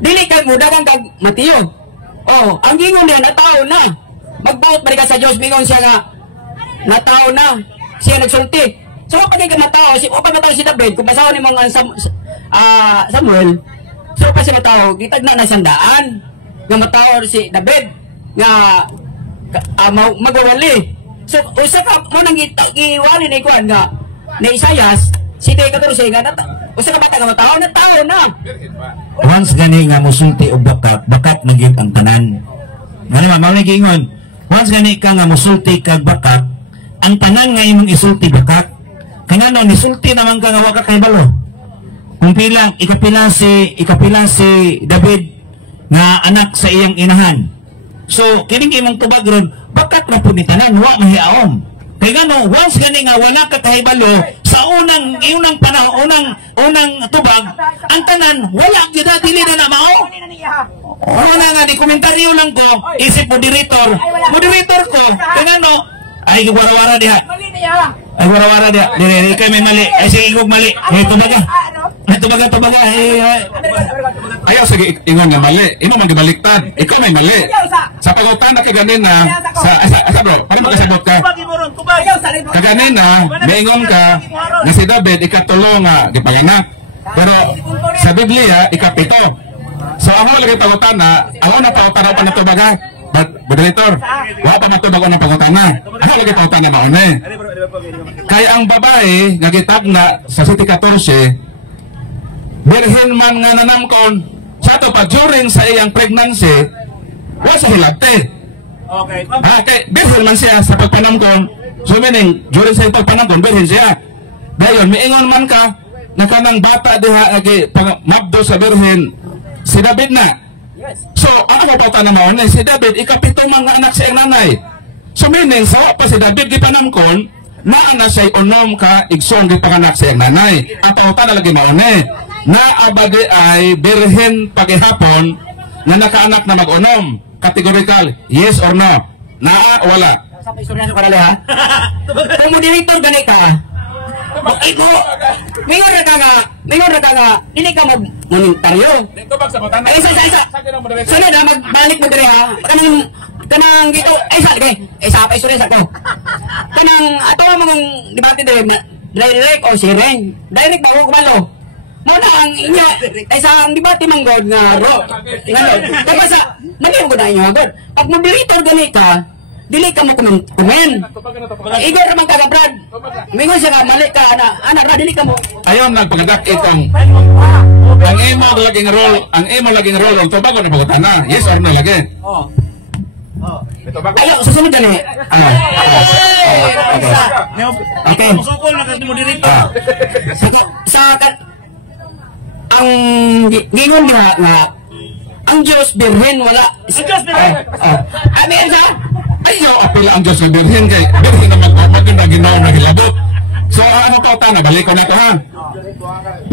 dili kag mo, dawang kag matiyo. O, ang gingon niya, natao na. Magbuot ba ka sa Diyos, mingon siya nga, natao na. Siya nagsulti. So, kapag ka natao, si David, kung basahan ni mga Samuel, so, pa siya natao, kitag na nasandaan, nga matao si David, nga magwawali. So, usa ka mo nang iwali na ikuan nga, na Isayas, si Tay 14 nga, usa ka bata nga matao, natao na. Once gani nga musulti og bakat nagyud ang tanan. Ngani mao ni giingon, once gani ka nga musulti kag bakat, ang tanan nga imong isulti bakat. Kangano nisulti naman ka nga wa ka kay balo. Kung ikapila si David nga anak sa iyang inahan. So kining imong tubag ron, bakat na pud ni tanan, wa mahiaom. Kaya gano, once gani nga wala ka kahibalo, sa unang unang tubag, ang tanan, wala gyud na dili na mao. Una nga di komentaryo lang ko, isip moderator ko, kaya gano, ay wara-wara diha. Ay wara-wara diha. Dili kay may mali. Ay sige kog mali. Tubaga. Ayaw sige ingon nga mali. Ino man gibaliktad. Ikaw may mali. Sa pagutan na kaganin na sa bro, paano makasagot ka? Kaganin na maingon ka na si David ikatulo nga gipanganak. Pero sa Biblia ikapito. So ang lagi pagutan na ang una pagutan pa nito baga. Moderator, wa pa matubag ang pagutan na. Ano lagi pagutan na mauna eh? Kaya ang babae nga gitagna sa City 14, birhen man nga nanamkon, sa ito pa during sa iyang pregnancy, wa sa hilagte. Okay. Kay birhen man siya sa pagpanamkon. So meaning, during sa iyang pagpanamkon, birhen siya. Dayon, miingon man ka, na kanang bata diha, mabdo sa birhen, si David na. So, ano pa na naman si David, ikapito mga anak sa iyang nanay. So meaning, sawa pa si David, gipanamkon, na siya unom ka, igsoon gipanganak sa iyang nanay. Ang tauta na lagi maune, na abadi ay birhen pagihapon, na nakaanak na mag-unom. Categorical, yes or no? Naa o wala? Sa istorya sa kanila ha? Kung moderator gani ka, Mingon na ka nga, hindi ka mag-monetaryo. Ay, isa. Sana na, magbalik mo dali ha. Kanang gito, ay sa pa iso rin sa ko. Kanang, ato mga debate direct o sharing. Direct ba ko kumalo? Muna ang inyo, ay sa ang debate manggod nga ro. Tapos sa, naging ko na inyo agad. Pag moderator gani ka, dili ka mo kumen. Igor naman ka Brad. Mingon siya ka mali ka ana Brad dili ka mo. Ayon nagpagdakit ang imo laging role ang tubago ni pagutana. Yes or no lagi? Ayo susunod na ni. Okay. Sukol na kasi mo dirito. Sa ang gingon nga ang Diyos birhen wala. Ang Diyos birhen. Amen sa? Ayaw apela ang Diyos na birhen kay birhen na magpapagin na ginaw na hilabot. So ano ka ta nabalik ko na ito ha.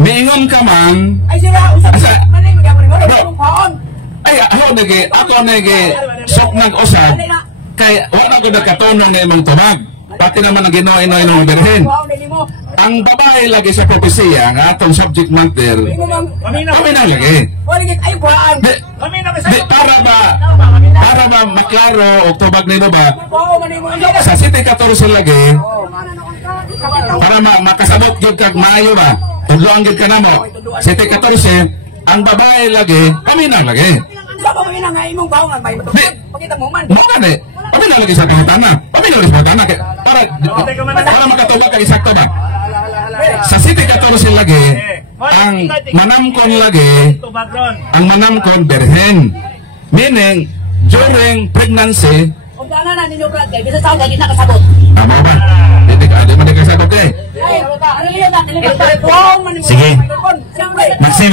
Miingon ka man. Ay sila usap mali ay ako nagi sok nag-usap kay wala ko nagkatunan ni imong tubag. Pati naman ang ginawa-inoy ng birhen. Ang babae lagi sa propesya nga atong subject matter. Kami na lagi. Di, para ba maklaro o tubag nino ba sa City 14 lagi para makasabot gyud kag maayo ba tudloan gyud ka namo City 14 ang babae lagi kami na lagi. Di, kami na lagi sa kahitana. Kami na lagi sa kahitana para makatubag kag eksakto ba. Sa City 14 lagi ang manamkon lagi ang manamkon birhen. Meaning, during pregnancy, tama ba? Hindi mo nagkasabot eh. Sige. Maksi.